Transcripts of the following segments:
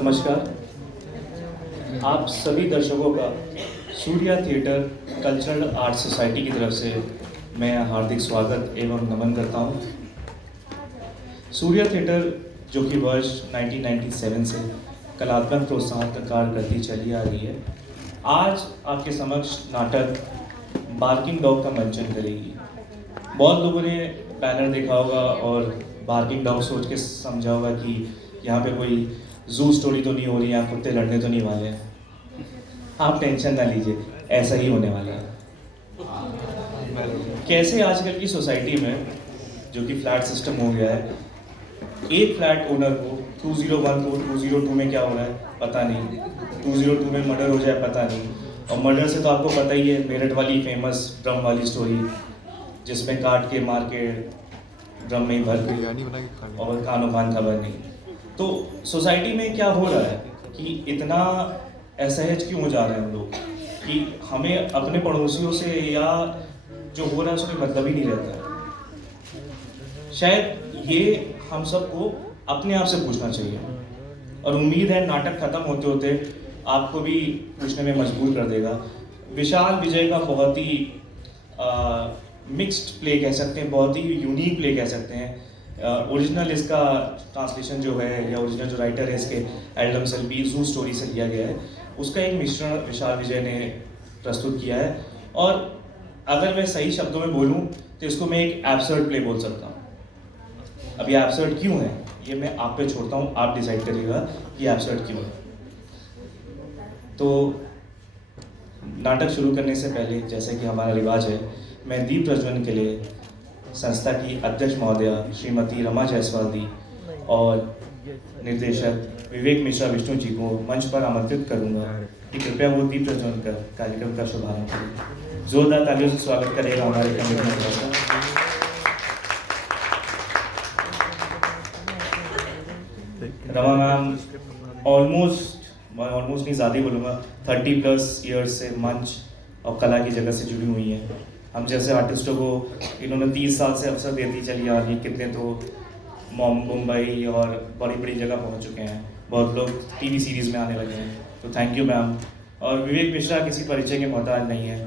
नमस्कार। आप सभी दर्शकों का Surya theatre cultural art society की तरफ से मैं हार्दिक स्वागत एवं नमन करता हूँ। सूर्या थिएटर जो कि वर्ष 1997 से कलात्मक प्रोत्साहन का कार्य करती चली आ रही है, आज आपके समक्ष नाटक बार्किंग डॉग का मंचन करेगी। बहुत लोगों ने बैनर देखा होगा और बार्किंग डॉग सोच के समझा होगा कि यहाँ पे कोई जू स्टोरी तो नहीं हो रही, यहाँ कुत्ते लड़ने तो नहीं वाले हैं। आप टेंशन ना लीजिए, ऐसा ही होने वाला है। कैसे आजकल की सोसाइटी में जो कि फ्लैट सिस्टम हो गया है, एक फ्लैट ओनर को 201 को 202 में क्या हो रहा है पता नहीं, 202 में मर्डर हो जाए पता नहीं। और मर्डर से तो आपको पता ही है, मेरठ वाली फेमस ड्रम वाली स्टोरी जिसमें काट के मार के ड्रम में ही भर के और कानो कान खबर नहीं। तो सोसाइटी में क्या हो रहा है कि इतना असहज क्यों हो जा रहे हैं हम लोग कि हमें अपने पड़ोसियों से या जो हो रहा है उसमें मतलब ही नहीं रहता है। शायद ये हम सबको अपने आप से पूछना चाहिए और उम्मीद है नाटक खत्म होते होते आपको भी पूछने में मजबूर कर देगा। विशाल विजय का बहुत ही मिक्स्ड प्ले कह सकते हैं, बहुत ही यूनिक प्ले कह सकते हैं। ओरिजिनल इसका ट्रांसलेशन जो है या ओरिजिनल जो राइटर है इसके एल्डम सेल्बी जू स्टोरी से लिया गया है, उसका एक मिश्रण विशाल विजय ने प्रस्तुत किया है। और अगर मैं सही शब्दों में बोलूं तो इसको मैं एक एब्सर्ड प्ले बोल सकता हूं। अब ये एब्सर्ड क्यों है ये मैं आप पे छोड़ता हूं, आप डिसाइड करिएगा कि एब्सर्ड क्यों है। तो नाटक शुरू करने से पहले जैसे कि हमारा रिवाज है, मैं दीप प्रज्वलन के लिए संस्था की अध्यक्ष महोदया श्रीमती रमा जायसवाल जी और निर्देशक विवेक मिश्रा विष्णु जी को मंच पर आमंत्रित करूंगा कि कृपया वो दीप प्रज्वलन कर कार्यक्रम का शुभारंभ करें। जोरदार तालियों से स्वागत करेगा हमारे कमेटी का। रमा मैम ऑलमोस्ट नहीं ज़्यादा ही बोलूँगा 30+ ईयर्स से मंच और कला की जगह से जुड़ी हुई हैं। हम जैसे आर्टिस्टों को इन्होंने 30 साल से अवसर देती चली आ रही। कितने तो मुंबई और बड़ी बड़ी जगह पहुंच चुके हैं, बहुत लोग टीवी सीरीज़ में आने लगे हैं। तो थैंक यू मैम। और विवेक मिश्रा किसी परिचय के मोहताज नहीं है,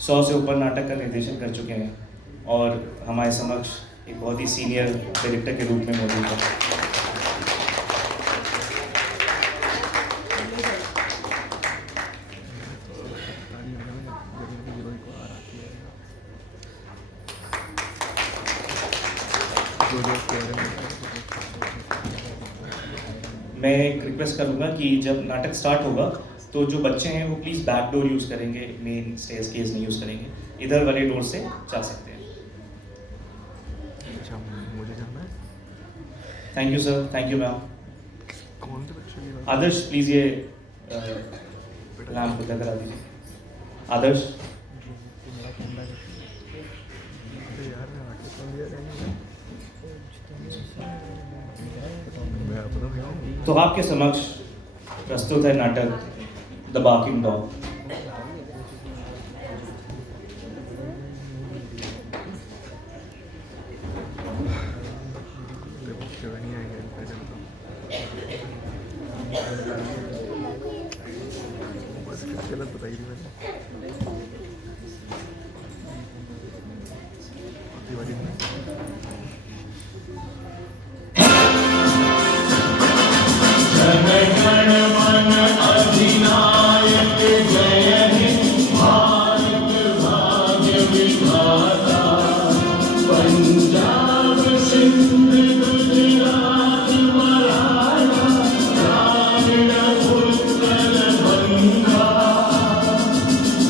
100 से ऊपर नाटक का निर्देशन कर चुके हैं और हमारे समक्ष एक बहुत ही सीनियर डायरेक्टर के रूप में मौजूद है। मैं एक रिक्वेस्ट करूँगा कि जब नाटक स्टार्ट होगा तो जो बच्चे हैं वो प्लीज़ बैक डोर यूज़ करेंगे, मेन स्टेयरकेस नहीं यूज़ करेंगे, इधर वाले डोर से जा सकते हैं। अच्छा, मुझे जाना है। Thank you sir, thank you ma'am. कौन से बच्चे? आदर्श प्लीज़ ये नाम पता करा दीजिए। आदर्श तो आपके समक्ष प्रस्तुत है नाटक द बार्किंग डॉग। गलत बताई थी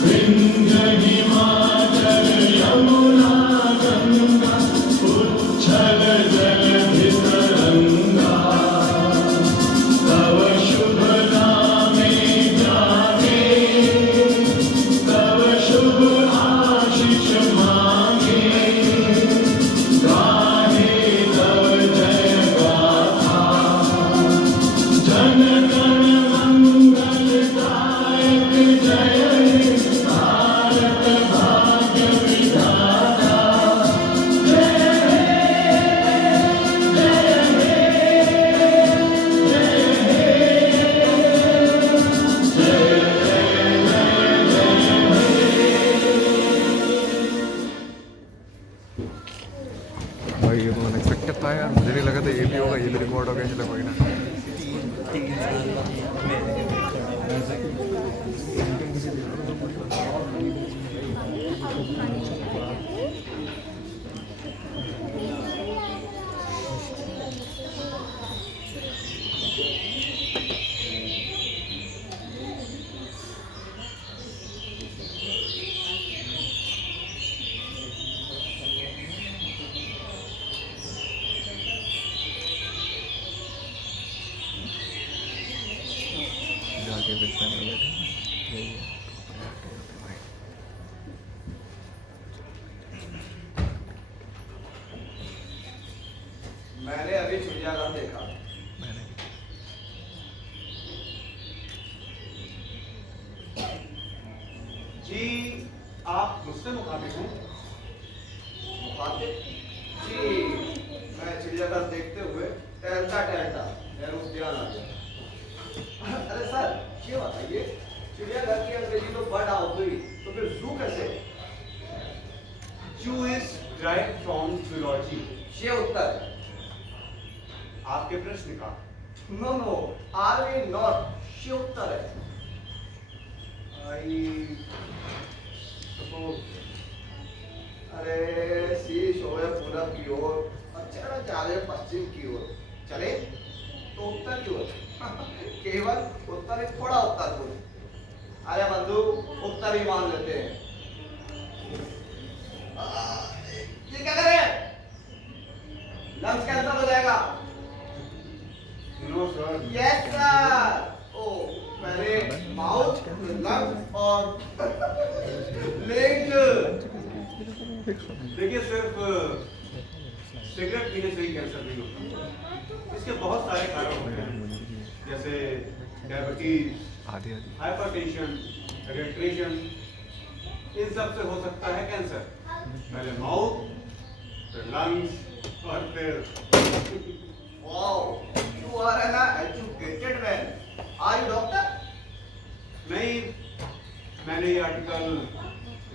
Bring तो ये भी होगा, ये भी रिकॉर्ड हो गया, चलो कोई ना। जाके बिग फैन में बैठे यही है। मैंने अभी चिड़ियाघर देखा। मैंने जी आप मुझसे मुखातिब हैं? मुखातिब? जी मैं चिड़ियाघर देखते हुए टहलता टहलता नेहरू उद्यान आ गया। अरे सर ये बताइए, चिड़ियाघर की अंग्रेजी तो बर्ड हाउस हुई, तो फिर जू कैसे? जू इज derived फ्रॉम जूलॉजी। ये उत्तर है आपके प्रश्न का। No no, are we not, ये उत्तर है। आई suppose, अरे शीश होए पूरब की ओर और चढ़ जा रहे पश्चिम की ओर, चले तो उत्तर की ओर। केवल उत्तर ही, थोड़ा उत्तर को। अरे बंधु उत्तर ही मान लेते हैं। ये क्या कर रहे हैं? लंग्स कैंसर हो जाएगा। No sir. Yes sir. ओ पहले माउथ, लंग्स और लेग। देखिए सिर्फ सिगरेट पीने से ही कैंसर नहीं होता, इसके बहुत सारे कारण होते हैं, जैसे डायबिटीज, आधी आधी हाइपरटेंशन, रेट्रेशन, इन सब से हो सकता है कैंसर। पहले माउथ, फिर लंग्स और फिर wow, you are an educated man. Are you doctor? नहीं, मैंने ये आर्टिकल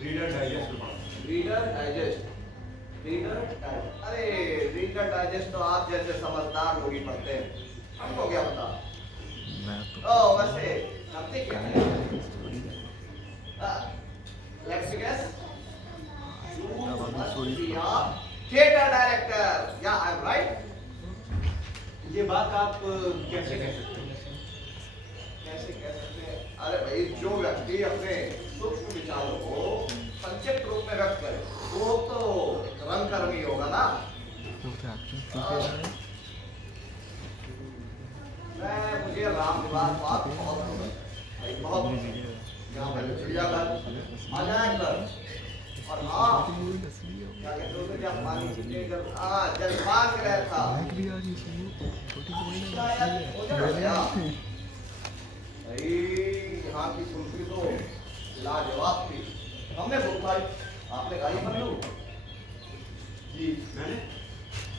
रीडर डाइजेस्ट में पढ़ा। Reader digest? Reader digest? अरे रीडर डाइजेस्ट तो आप जैसे समझदार लोग ही पढ़ते हैं, हमको क्या पता। मैं ओह वैसे करते क्या है? Let's guess. थिएटर डायरेक्टर, या आई एम राइट? ये बात आप कैसे कह सकते हैं? कैसे कह सकते हैं? अरे भाई जो व्यक्ति अपने सूक्ष्म विचारों को संक्षिप्त रूप में व्यक्त करे वो तो रंगकर्मी होगा ना। तो एक्शन ठीक है। मुझे राम निवास बात बहुत भाई बहुत यहाँ पहले चिड़ियाघर आ जाए कर, और हाँ क्या कहते हैं उसे, जब पानी जलपान कर रहा था भी आ रही है छोटी शायद हो जाएगा। भाई यहाँ की कुल्फी तो लाजवाब थी, हमने भूख खाई, आपने खाई बंधु? जी मैंने।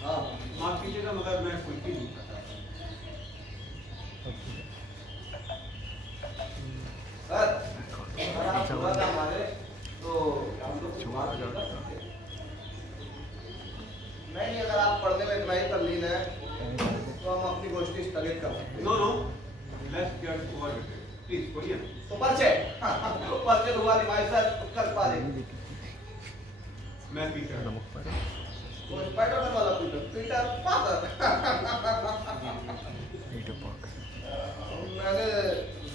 हाँ माफ कीजिएगा मगर मैं कुल्फी नहीं खाता। सर अगर आप बुरा ना माने तो हम लोग कुछ बात कर सकते हैं। नहीं अगर आप पढ़ने में इतना ही तल्लीन है तो हम अपनी गोष्ठी स्थगित कर सकते हैं। No no, let's get over with it, please बोलिए। तो पर्चे पर्चे हुआ नहीं भाई सर, कर पा रहे। मैं पीटर, वो स्पाइडरमैन वाला पीटर पार्कर। मैंने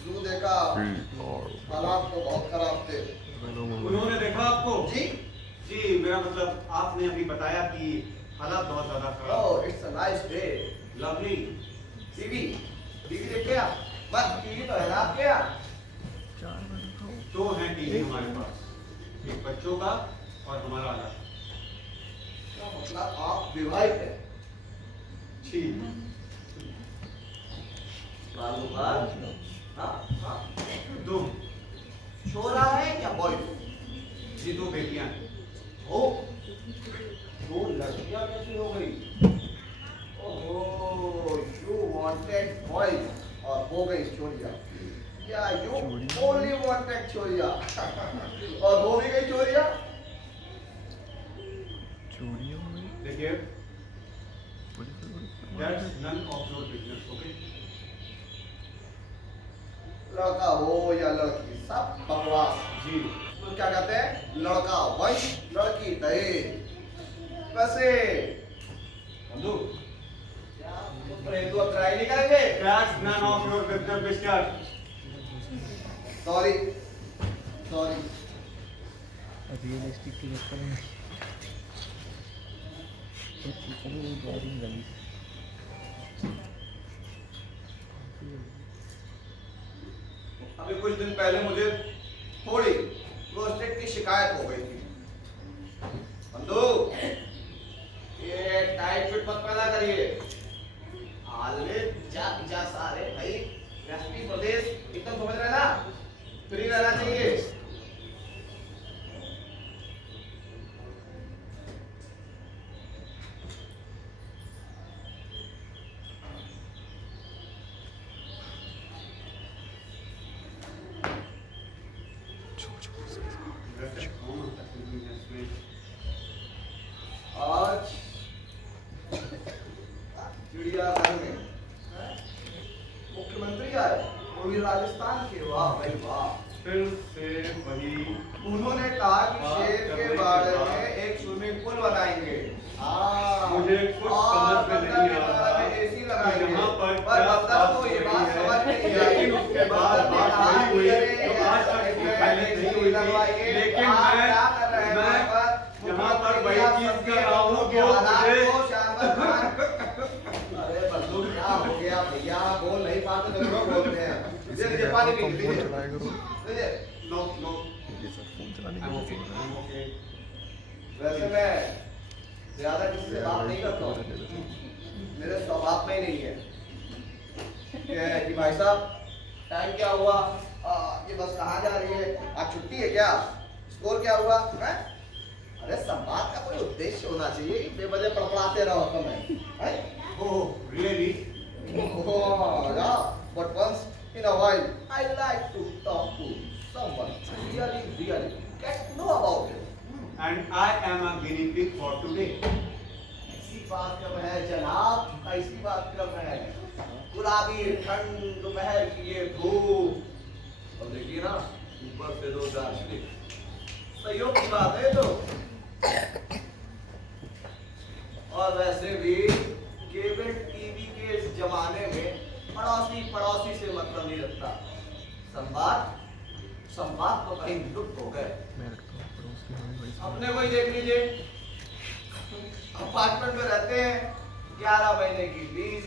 जू देखा, हालात तो बहुत खराब थे। उन्होंने देखा आपको? जी जी, मेरा मतलब आपने अभी बताया कि हालात बहुत ज्यादा खराब। Oh it's a nice day, lovely. TV TV देख क्या? बस टीवी तो है ना आपके यहाँ? दो हैं टीवी हमारे पास, एक बच्चों का और हमारा अलग। मतलब आप विवाहित हैं? ठीक। हाँ हाँ, दो। छोरा है या बॉय? जी दो बेटियां हैं। ओ दो लड़कियां कैसे हो गई? ओह यू वांटेड बॉयज और हो गई चोरिया, या यू ओनली वांटेड चोरिया और हो भी गई चोरिया। देखिए That's none of your business, okay? लड़का हो या लड़की सब बकवास। जी। तो क्या कहते हैं, लड़का वंश लड़की दहेज। वैसे बंधु क्या पुत्र हेतु अब ट्राई नहीं करेंगे? That's none of your business, mister. Sorry sorry. Realistic की चक्कर में ये चीज़ें वो बोरिंग लगी। अभी कुछ दिन पहले मुझे थोड़ी प्रोस्टेट की शिकायत हो गई थी। बंधु ये टाइट फिट मत पैदा करिए। हाल में जा सारे भाई रेस्पी प्रदेश एकदम समझ रहे ना, फ्री रहना चाहिए। आज चिड़ियाघर में मुख्यमंत्री आए, वो भी राजस्थान के। वाह भाई वाह। फिर से वही। उन्होंने कहा कि शेर के बारे में एक स्विमिंग पूल बनाएंगे। मुझे कुछ समझ में नहीं आ रहा एसी लगाएंगे। यहाँ पर पर बंदर को ये बात समझ में नहीं आई। लेकिन उसके बाद बात वही हुई जो आज तक पहले नहीं हुई थी। लेकिन मैं यहाँ पर वही चीज कर रहा हूँ जो मुझे। अरे बंदू क्या हो गया भैया, बोल नहीं पाते तो क्यों बोलते हैं? ये पानी पी लीजिए। No no. ये सब फोन चलाने के लिए बोल रहा है। वैसे मैं ज्यादा किसी से बात नहीं करता हूँ, मेरे स्वभाव में ही नहीं है। क्या है कि भाई साहब टाइम क्या हुआ, ये बस कहाँ जा रही है, आज छुट्टी है क्या, स्कोर क्या हुआ है? अरे संवाद का कोई उद्देश्य होना चाहिए, बेवजह पड़पड़ाते रहो समय। Oh really? But once in a while I like to talk to someone really get to know about it. And I am a guinea pig for today. ऐसी बात कब है जनाब, ऐसी बात कब है? गुलाबी ठंड दोपहर की ये धूप, और देखिए ना ऊपर से दो दार्शनिक, सहयोग की बात है तो। और वैसे भी केबल टीवी के इस जमाने में पड़ोसी से मतलब नहीं रखता। संवाद तो कहीं लुप्त हो गए। मैं रखता हूँ पड़ोस की हमें बड़ी अपने को ही देख लीजिए, अपार्टमेंट में रहते हैं, 11 महीने की लीज,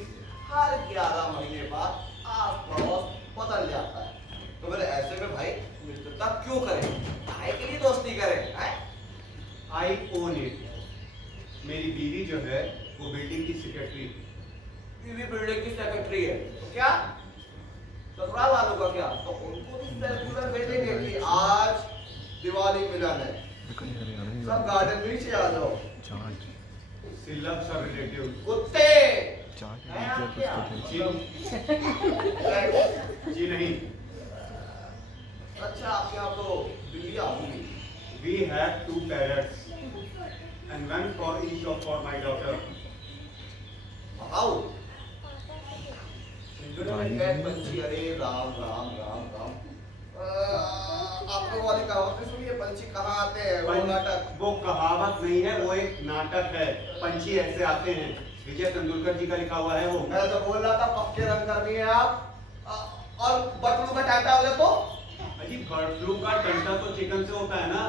हर 11 महीने बाद आस पड़ोस बदल जाता है। तो मेरे ऐसे में भाई मित्रता क्यों करें, काहे के लिए दोस्ती करें? आई ओन इट। मेरी बीवी जो है वो बिल्डिंग की सेक्रेटरी। बीवी बिल्डिंग की सेक्रेटरी है तो क्या, ससुराल वालों का क्या? तो उनको भी सर्कुलर भेजेंगे कि आज दिवाली मिलन है, सब गार्डन में नीचे आ जाओ। सिलब्स और रिलेटिव कुत्ते चार्ट जी नहीं। अच्छा आपके यहाँ तो बिल्लियाँ होंगी। We had 2 parrots and one for each of for my daughter. आओ पंछी, अरे राम राम राम राम। आपको वाली कहावत नहीं सुनी है, पंछी कहाँ आते हैं? वो नाटक। वो कहावत नहीं है, वो एक नाटक है। पंछी ऐसे आते हैं, विजय तेंदुलकर जी का लिखा हुआ है वो। मैं तो बोल रहा था पक्के रंग करनी है आप, और बर्ड फ्लू का टाटा हो जाए तो? अजी बर्ड फ्लू का डंडा तो चिकन से होता है ना।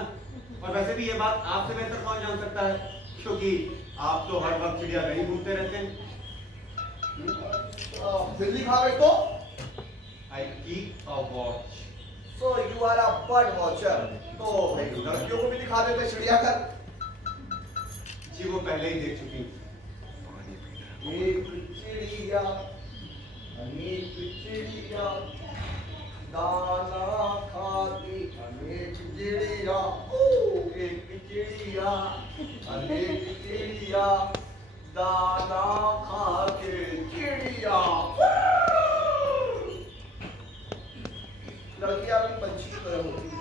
और वैसे भी ये बात आपसे बेहतर कौन जान सकता है, क्योंकि आप तो हर वक्त चिड़ियाघर ही घूमते रहते हैं। बिल्ली खा गई तो? I keep a watch. So you are a bird watcher. तो लड़कियों को भी दिखा देते चिड़ियाघर। जी वो पहले ही देख चुकी। एक चिड़िया अनेक चिड़िया, दाना खाती अनेक चिड़िया। एक चिड़िया अनेक चिड़िया, दाना खा के चिड़िया। लड़की आपकी पंछी की तरह होती है,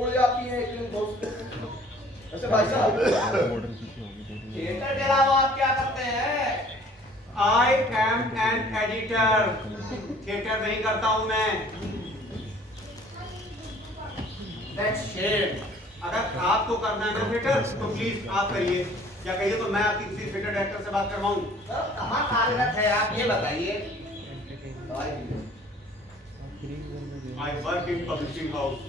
उड़ जाती है एक दिन दोस्त। वैसे भाई साहब मॉडल की होगी थिएटर के अलावा आप क्या करते हैं? I am an editor. Theatre नहीं करता हूं मैं. That's shame. अगर आपको करना है ना थिएटर तो प्लीज आप करिए, या कहिए तो मैं आपकी किसी थिएटर डायरेक्टर से बात करवाऊं. सर कहाँ कार्यरत है आप ये बताइए. I work in publishing house.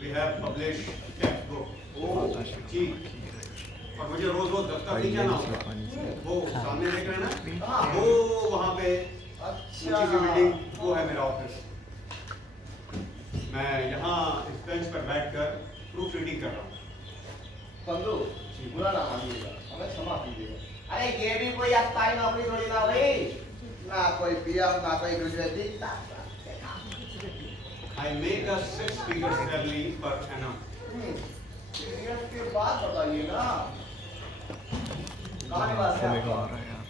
We have published textbook. ओह जी. और मुझे रोज रोज दफ्तर नहीं जाना होता. वो सामने देख रहे हैं ना, वो वहाँ पे ऊंची सी बिल्डिंग, वो है मेरा ऑफिस. मैं यहाँ इस बेंच पर बैठकर प्रूफ रीडिंग कर रहा हूँ. बंधु बुरा ना मानिएगा, हमें क्षमा कीजिएगा. अरे ये भी कोई अस्थायी नौकरी थोड़ी ना भाई, ना कोई पीएफ ना कोई gratuity. I make a 6-figure salary per annum. Serious के बाद बताइए ना. कहाँ निवास है समय का आ आपका? रहा है यार.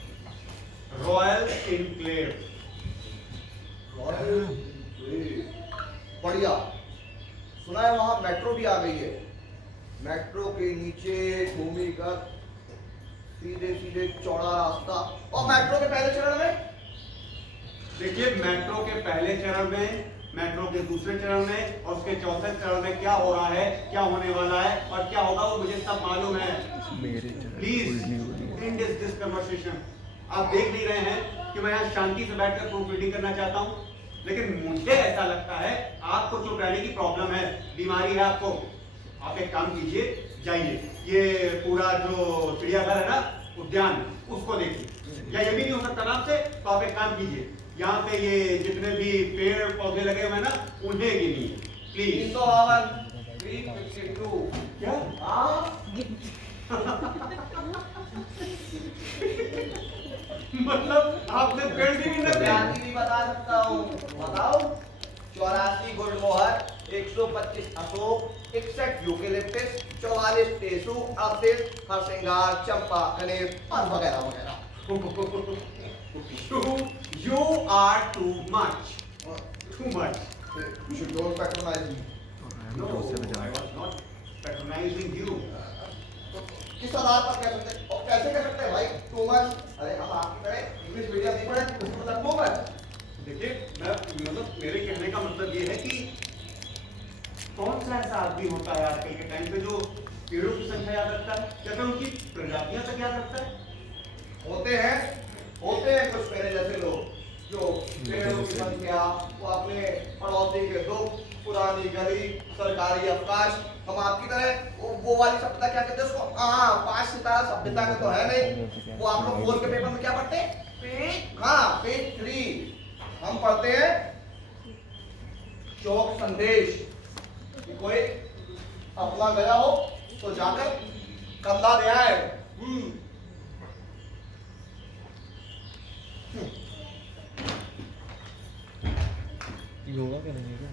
Royal Enclave. बढ़िया. सुना है वहाँ मेट्रो भी आ गई है. मेट्रो के नीचे भूमिगत सीधे सीधे चौड़ा रास्ता. और मेट्रो के पहले चरण में देखिए, मेट्रो के पहले चरण में, मेट्रो के दूसरे चरण में और उसके चौथे चरण में क्या हो रहा है, क्या होने वाला है और क्या होगा वो मुझे सब मालूम है. मेरे प्लीज एंड दिस कन्वर्सेशन. आप देख नहीं रहे हैं कि मैं यहाँ शांति से बैठकर प्रूफ रीडिंग करना चाहता हूँ, लेकिन मुझे ऐसा लगता है आपको चुप रहने की प्रॉब्लम है, बीमारी है आपको. आप एक काम कीजिए, जाइए ये पूरा जो चिड़ियाघर है ना, उद्यान, उसको देखिए. या ये भी नहीं हो सकता नाम से, तो आप एक काम कीजिए, यहाँ पे ये जितने भी पेड़ पौधे लगे हुए हैं ना, उन्हें गिनिए प्लीज. 352. क्या? हाँ मतलब आपने पेड़ भी गिन रखे हैं? मैं भी बता सकता हूँ. बताओ. 84 गुलमोहर, 125 अशोक, 61 यूकेलिप्टस, 44 टेसू, 38 हरसिंगार, चंपा, गणेश और वगैरह वगैरह. You are too much. Too much. You should don't patronize me. No, I was not patronizing you. किस आधार पर कह सकते हैं? और कैसे कह सकते हैं भाई? Too much. अरे हम आपकी तरह इंग्लिश मीडियम नहीं पढ़े, उसका मतलब too much. देखिए, मैं मतलब मेरे कहने का मतलब ये है कि कौन सा ऐसा आदमी होता है आजकल के टाइम पे जो पेड़ों की संख्या याद रखता है, या फिर उनकी प्रजातियां तक याद रखता है? होते हैं कुछ मेरे जैसे लोग जो पेड़ों की संख्या, वो अपने पड़ोसी के दुख, पुरानी गली, सरकारी अवकाश, हम आपकी तरह वो वाली सभ्यता क्या कहते हैं उसको, हाँ 5 सितारा सभ्यता में तो है नहीं. वो आप लोग बोल के पेपर में क्या पढ़ते हैं? पेज 3 हम पढ़ते हैं चौक संदेश कि कोई अपना गया हो तो जाकर कंधा ले आए. योगा करेंगे क्या?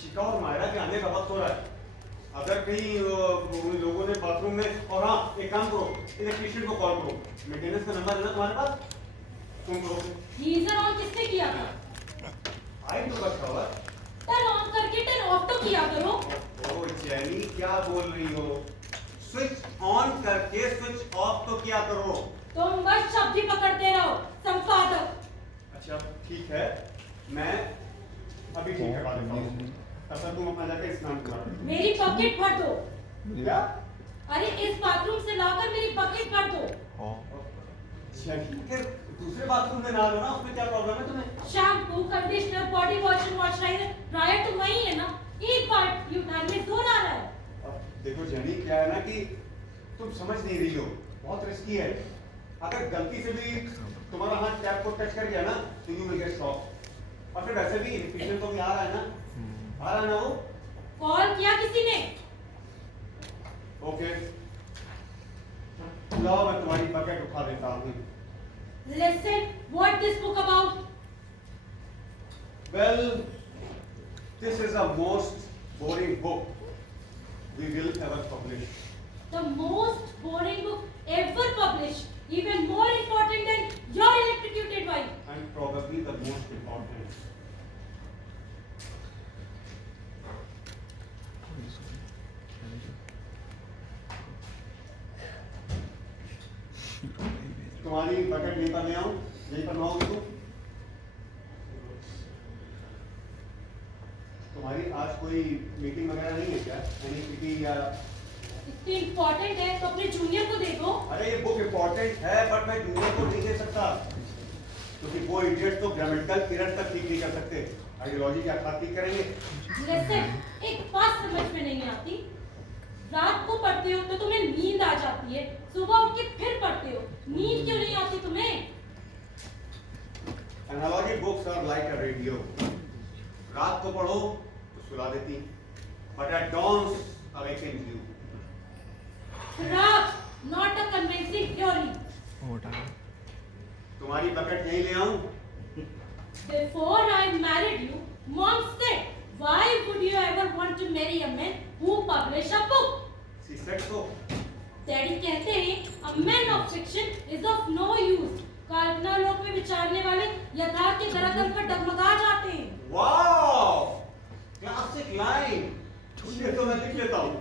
शिका और मायरा के आने का वक्त हो रहा है. अगर कहीं लोगों ने बाथरूम में, और हाँ एक काम करो, इलेक्ट्रिशियन को कॉल करो. मेंटेनेंस का नंबर है ना तुम्हारे पास? तुम करो. गीजर ऑन किसने किया था? I to the shower. Turn on करके टर्न ऑफ तो किया करो. ओ जैनी क्या बोल रही हो? स्विच ऑन करके स्विच ऑफ तो किया करो. तुम बस शब्द ही पकड़ते रहो. संपादक ठीक है, मैं अभी ठीक करवा देता हूँ। तब तक तुम अपना जाके स्नान करा दो। मेरी बकेट भर दो। क्या? अरे इस बाथरूम से लाकर मेरी बकेट भर दो। फिर दूसरे बाथरूम में नहा लो ना, उसमें क्या प्रॉब्लम है तुम्हें? Shampoo, conditioner, body wash, moisturiser, dryer तो वही है ना। एक बार ये उठाने में 2 आ रहा है। अब देखो जेनी, क्या है ना कि तुम समझ नहीं रही हो, बहुत रिस्की है। अगर गलती से भी तुम्हारा हाथ टैप को टच कर गया ना तो यू विल गेट शॉक। और फिर वैसे भी इरिटेशन तो भी आ रहा है ना, आ रहा है ना वो। कॉल किया किसी ने? ओके, लाओ मैं तुम्हारी बकेट उठा देता हूँ। Listen, what this book about? Well, this is the most boring book we will ever publish. The most boring book ever published, even more important than your electrocuted wife. And probably the most important. तुम्हारी bucket यहीं पर ले आऊं, यहीं पर लाऊं तू। तुम्हारी आज कोई मीटिंग वगैरह नहीं है क्या? यानी मीटिंग या इतनी इम्पोर्टेंट है तो अपने जूनियर को दे दो। अरे ये बुक इम्पोर्टेंट है बट मैं जूनियर को नहीं दे सकता क्योंकि वो इडियट तो ग्रामेटिकल एरर तक ठीक नहीं कर सकते, आइडियोलॉजी क्या खातिर ठीक करेंगे? Listen, एक बात समझ में नहीं आती। रात को पढ़ते हो तो तुम्हें नींद आ जाती है, सुबह उठ के फिर पढ़ते हो, नींद क्यों नहीं आती तुम्हें? Analogy books are like a radio. रात को पढ़ो तो सुला देती, but at dawns awaken you. खराब, not a convincing theory. तुम्हारी बकेट यहीं ले आऊं? Before I married you, Mom said, why would you ever want to marry a man who publish a book? She said so. Daddy कहते हैं, a man of fiction is of no use. कल्पना लोक में विचारने वाले यथार्थ के धरातल पर डगमगा जाते हैं। Wow, classic line. ये तो मैं लिख लेता हूँ।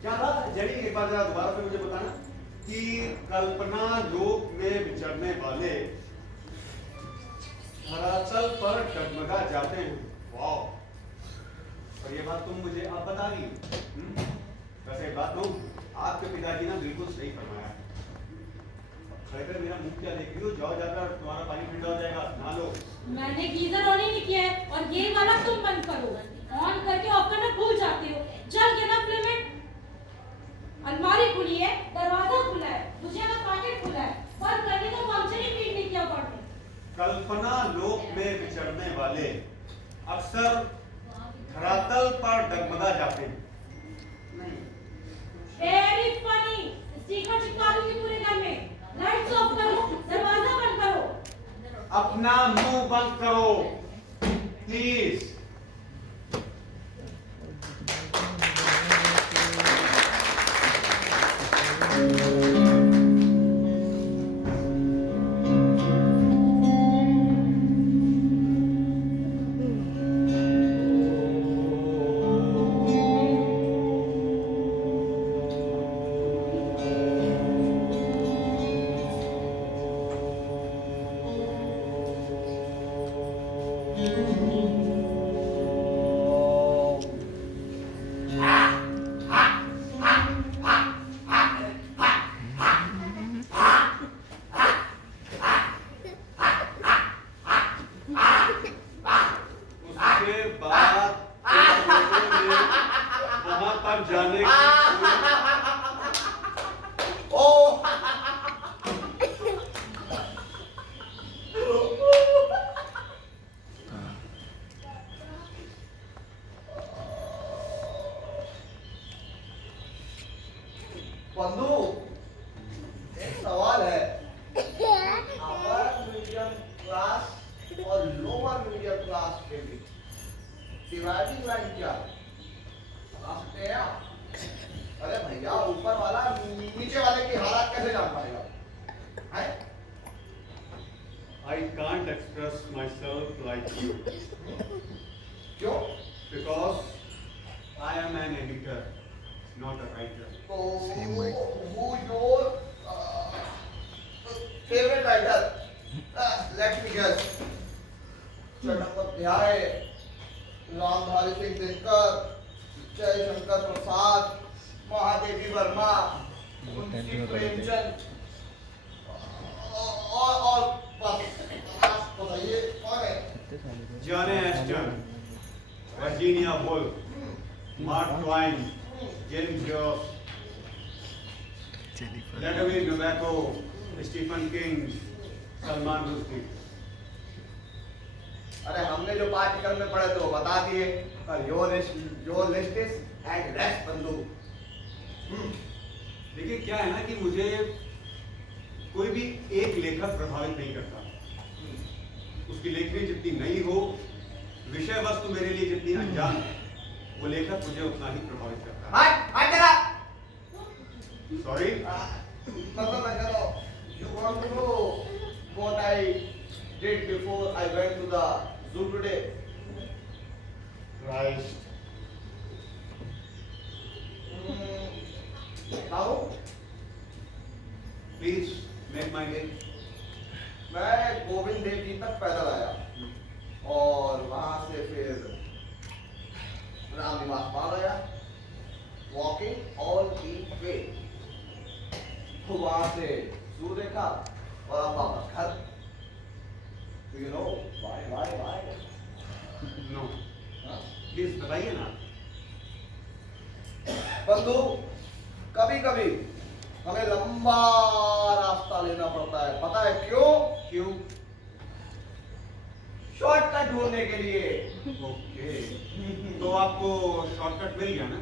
क्या था जेडी, एक बार जरा दोबारा से मुझे बताना कि कल्पना लोक में विचरने वाले धरातल पर डगमगा जाते हैं। वाओ, और ये बात तुम मुझे अब बता रही हो। वैसे एक बात कहूं, आपके पिताजी ने बिल्कुल सही फरमाया। खड़े कर मेरा मुंह क्या देख रही हो? जाओ जाकर तुम्हारा पानी ठंडा हो जाएगा, नहा लो। मैंने गीजर ऑन ही नहीं किया है और ये वाला तुम बंद करो। ऑन करके ऑफ करना भूल जाते हो। जल गया ना फिलामेंट। अलमारी खुली है, दरवाजा खुला है, भुजिया का पैकेट खुला है, बंद करने का फंक्शन ही क्लीन नहीं किया पड़ने। कल्पना लोक में विचरने वाले अक्सर धरातल पर डगमगा जाते हैं। Very funny. स्टिकर चिपका दूंगी पूरे घर में। लाइट्स ऑफ करो, दरवाजा बंद करो। अपना मुंह बंद करो प्लीज। बंधु, एक सवाल है। अपर मीडियम क्लास और लोअर मीडियम क्लास के बीच डिवाइडिंग लाइन क्या है? बता सकते हैं आप? अरे भैया, ऊपर वाला नीचे वाले की हालत कैसे जान पाएगा? है? I can't express myself like you क्यों? because I am an editor, not a writer. So, who your favorite writer? Let me guess Chattopadhyay, Ramdhari Singh Dinkar, Jaishankar Prasad, Mahadevi Verma, Munshi Premchand और बताइए कौन है? John Austen, Virginia Woolf, Mark Twain, James Joyce, Vladimir Nabokov, Stephen King, Salman Rushdie. अरे हमने जो पाठ्यक्रम में पढ़े थे वो बता दिए। और your list is at rest बंधु। देखिए क्या है ना कि मुझे कोई भी एक लेखक प्रभावित नहीं करता। उसकी लेखनी जितनी नई हो, विषय वस्तु मेरे लिए जितनी अनजान है, वो लेखक मुझे उतना ही प्रभावित करता है। हट जरा। सॉरी। मतलब मैं कह रहा हूँ, you want to know what I did before I went to the zoo today? Christ. How? Please make my day. मैं गोविंद देव जी तक पैदल आया और वहां से फिर राम निवास पा गया, वॉकिंग ऑल दी वे। तो वहां से जू देखा और अब वापस घर। You know why No. Please बताइए ना। बंधु, कभी कभी हमें लंबा रास्ता लेना पड़ता है। पता है क्यों? क्यों? शॉर्टकट ढूंढने के लिए। ओके। तो आपको शॉर्टकट मिल गया ना?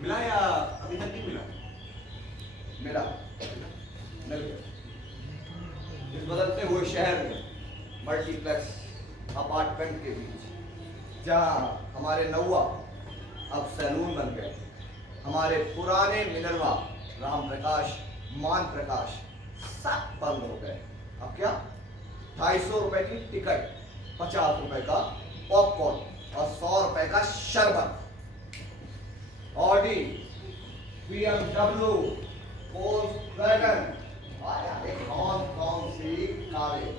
मिला या अभी तक नहीं मिला? मिला, मिल गया। इस बदलते हुए शहर में मल्टीप्लेक्स अपार्टमेंट के बीच, जहां हमारे नौवा अब सैलून बन गए, हमारे पुराने मिनरवा राम प्रकाश, मान प्रकाश सब बंद हो गए। अब क्या? 250 रुपए की टिकट, 50 रुपए का पॉपकॉर्न और 100 रुपए का शरबत। ऑडी, BMW, वोल्क्सवैगन, कौन सी कारें।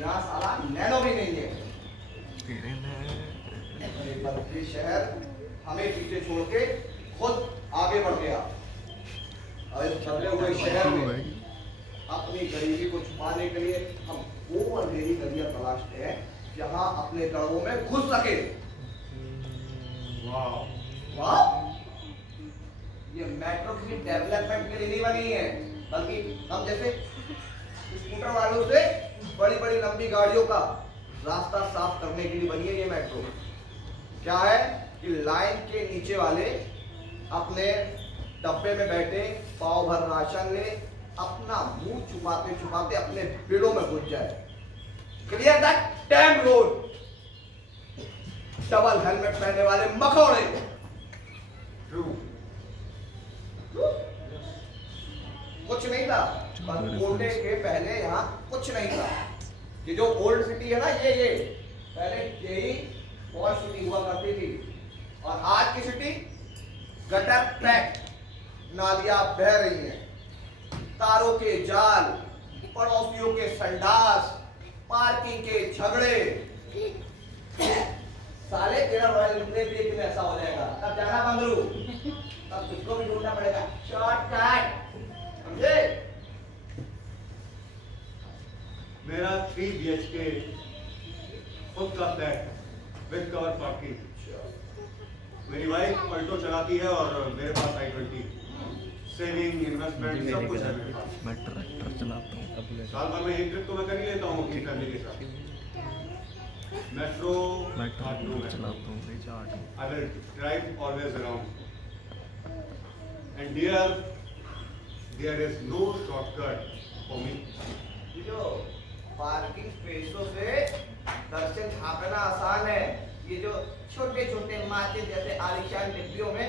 यहाँ साला नैनो भी नहीं है। अरे बद्री शहर हमें पीछे छोड़ के खुद आगे बढ़ गया। और इस बदले हुए शहर में अपनी गरीबी को छुपाने के लिए हम वो अंधेरी गलियां तलाशते हैं जहां अपने गढ़ों में घुस सके। वाह। वाह! ये मेट्रो किसी डेवलपमेंट के लिए नहीं बनी है, बल्कि हम जैसे स्कूटर वालों से बड़ी बड़ी लंबी गाड़ियों का रास्ता साफ करने के लिए बनी है ये मेट्रो। क्या है कि लाइन के नीचे वाले अपने डब्बे में बैठे पाव भर राशन ले, अपना मुंह छुपाते छुपाते अपने बिलों में घुस जाए। Clear that dam road. Double helmet पहनने वाले मखौड़े। ट्रू। कुछ नहीं था, पर कोटे के पहले यहाँ कुछ नहीं था। ये जो ओल्ड सिटी है ना, ये पहले यही पॉश सिटी हुआ करती थी। और आज की सिटी गटर ट्रैक, नालियां बह रही हैं, तारों के जाल, पड़ोसियों के संडास, पार्किंग के झगड़े। साले तेरा रॉयल एनफील्ड देख में ऐसा हो जाएगा, तब जाना बंगलुरु, तब तुझको भी ढूंढना पड़ेगा शॉर्टकट। समझे? मेरा 3 BHK खुद का फ्लैट विद कवर पार्किंग। मेरी वाइफ ऑल्टो चलाती है और मेरे पास i20। सेविंग, इन्वेस्टमेंट सब कुछ है मेरे पास। मैं ट्रैक्टर चलाता हूँ। साल भर में एक ट्रिप तो मैं कर ही लेता हूँ अपनी फैमिली के साथ। मेट्रो मैं ट्रैक्टर चलाता हूँ। I will drive always around. And there is no shortcut for me. ये जो पार्किंग स्पेसों से दर्शन छापना आसान है। ये जो छोटे छोटे माचे जैसे आलिशान डिब्बियों में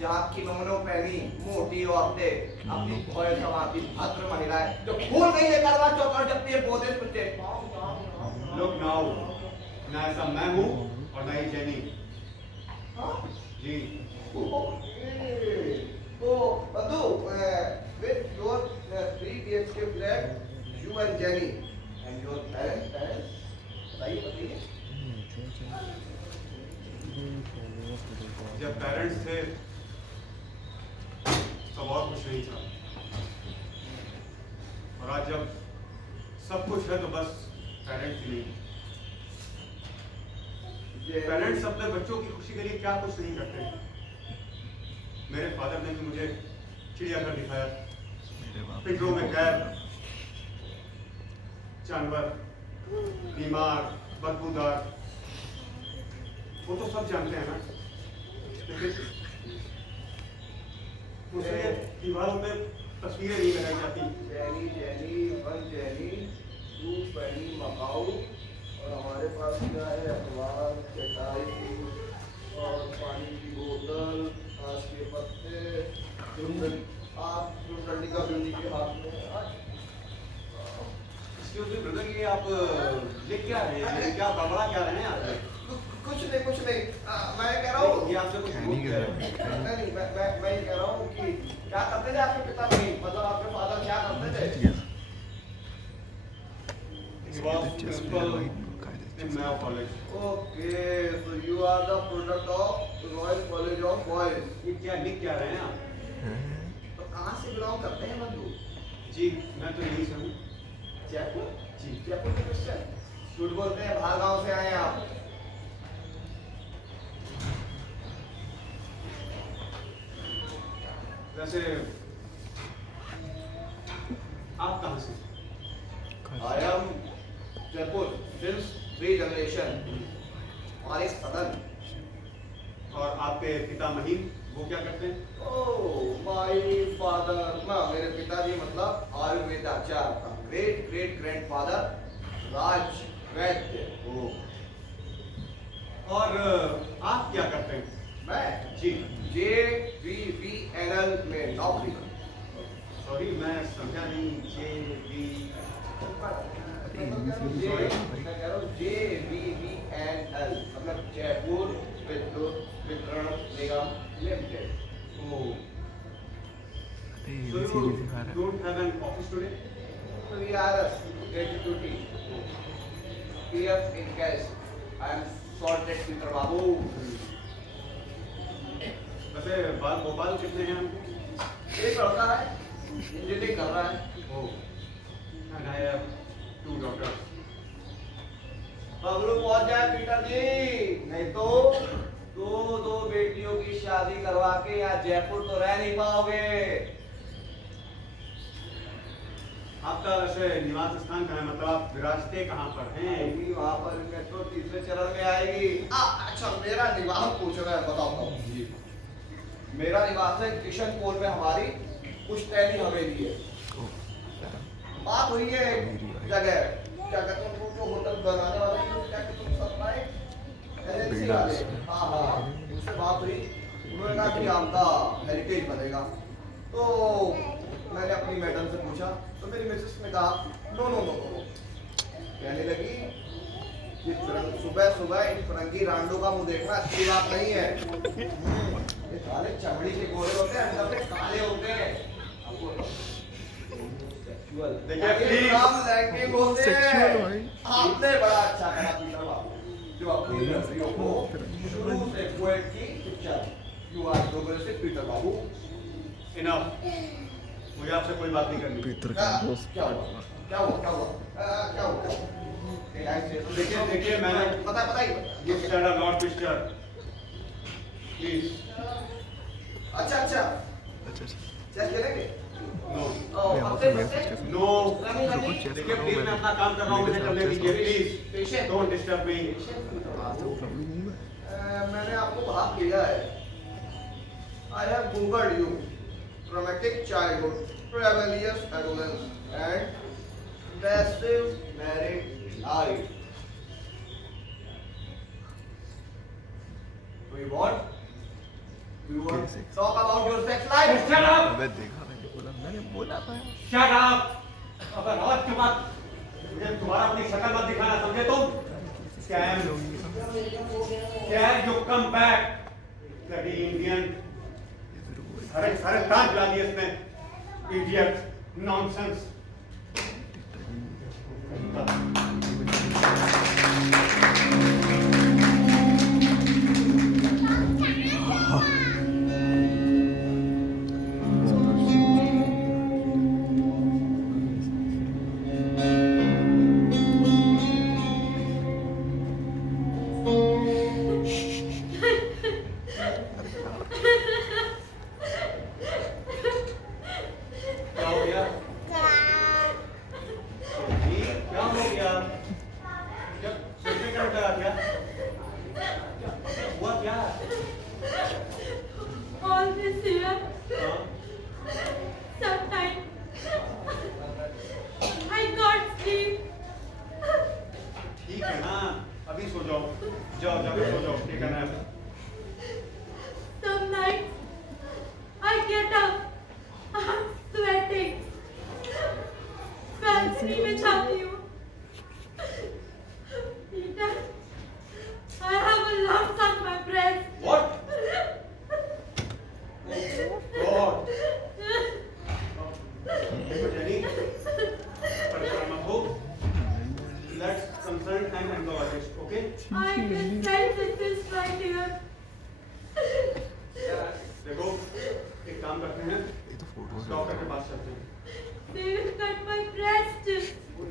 जहाँ खिलौनों पहनी मोटी औरतें, अपनी खोए समाती भद्र महिलाएं जो फूल नहीं लेकर वहाँ चौकर जपती है पौधे कुत्ते। Look now, ना ऐसा मैं हूँ और ना ही जेनी। जी। तो बंधु, with your 3 BHK flat, you and Jenny and your parents, बताइए बताइए। जब पेरेंट्स थे तब और कुछ नहीं था, और आज जब सब कुछ है तो बस पेरेंट्स ही नहीं। पेरेंट्स अपने बच्चों की खुशी के लिए क्या कुछ नहीं करते। मेरे फादर ने भी मुझे चिड़ियाघर दिखाया, पिंजरों में कैद जानवर, बीमार, बदबूदार, वो तो सब जानते हैं ना, लेकिन मुझे दीवारों पे तस्वीरें नहीं लगाई जाती। Jenny Jenny one Jenny two penny Macau, और हमारे पास क्या है, अखबार, चटाई और पानी की बोतल, घास के पत्ते, डंडी का बिल्ली के हाथ में। एक्सक्यूज मी ब्रदर, ये आप लिख क्या रहे हैं, क्या बड़बड़ा क्या रहे हैं आप? कुछ नहीं कुछ नहीं, मैं कह रहा हूँ ये आपसे कुछ नहीं कर रहा है। नहीं, मैं ये कह रहा हूँ कि क्या करते थे आपके पिताजी, मतलब आपके फादर क्या करते थे? He was principal in Mayo College. Okay, so you are the product of Royal College of Boys. ये क्या लिख क्या रहे हैं आप? तो कहाँ से बिलोंग करते हैं बंधु? जी मैं तो यही से हूँ। जयपुर? जी। जयपुर के क्रिश्चियन? झूठ बोलते हैं, बाहर गांव से आए हैं आप। वैसे आप कहाँ से? I am Jaipur since 3 generation. हमारे सदन। और आपके पिता महीन वो क्या करते हैं? Oh, my father, मेरे पिताजी मतलब आयुर्वेदाचार्य का ग्रेट ग्रेट ग्रैंडफादर राज वैद्य। और आप क्या करते हैं? मैं जी JVVNL में नौकरी। सॉरी मैं समझा नहीं। मैं कह रहा हूँ JVVNL मतलब जयपुर विद्युत वितरण निगम limited. So you don't have an office today? VRS gratuity PF in cash. I am sorted Peter बाबू। वैसे बाल भोपाल कितने हैं? एक लड़का है, इंजीनियरिंग कर रहा है। ओह and I have 2 daughters. Bablu पहुंच जाए पीटर जी, नहीं तो दो बेटियों की शादी करवा के यहाँ जयपुर तो रह नहीं पाओगे। आपका वैसे निवास स्थान कहाँ है, मतलब आप विराजते कहाँ पर हैं? आएगी वहाँ पर मेट्रो तीसरे चरण में आएगी। अच्छा मेरा निवास पूछ रहा है, बताता हूँ। मेरा निवास है किशनपुर में, हमारी पुश्तैनी हवेली है। बात हुई है जगह, क्या कहते हैं उनको, जो होटल बनाने वाले हैं, क्या कहते हैं सप्लाई एजेंसी वाले, हाँ उनसे बात हुई। उन्होंने कहा कि आपका हेरिटेज बनेगा। तो मैंने अपनी मैडम से पूछा, तो मेरी मिसेस ने कहा नो नो नो नो। कहने लगी ये सुबह सुबह इन फरंगी रांडों का मुंह देखना अच्छी बात नहीं है। ये काले चमड़ी के गोरे होते हैं, अंदर से काले होते हैं। देखिए प्लीज आपने बड़ा अच्छा करा पीटर बाबू, जो अपनी लड़कियों को शुरू से पोएट की picture. You are progressive Peter बाबू। इनफ, मुझे आपसे कोई बात नहीं करनी। पीटर का दोस्त क्या हुआ क्या हुआ क्या हुआ क्या हुआ? देखिए मैंने बताइए। You said a lot, mister. Please. अच्छा अच्छा चेस खेलेंगे? No. मैं हफ्ते मैं हफ्ते कुछ No. रुको चेस देखिए करो। प्लीज मैं अपना काम कर रहा हूँ, मुझे करने दीजिए please. Patient Don't disturb me. मैंने आपको भाग किया है। I have googled you. Traumatic childhood, rebellious adolescence, and passive married life. We want talk about your sex life. Shut up. मैं देखा, मैंने बोला था। Shut up. अगर आज के बाद मुझे दोबारा अपनी शक्ल मत दिखाना, समझे तुम? Can you come back? Bloody Indian. सारे ताज ला दिए इसने। Idiot. Nonsense. जाओ जाओ सो जाओ, ठीक है ना? Some nights I get up, I'm sweating. Balcony में जाती हूँ. Peter, I have a lump on my breast. What? God. देखो जेनी, परेशान मत हो. Let's consult an endocrinologist, okay? I can sense it is right here. देखो, एक काम करते हैं, डॉक्टर के पास चलते हैं. They will cut my breast.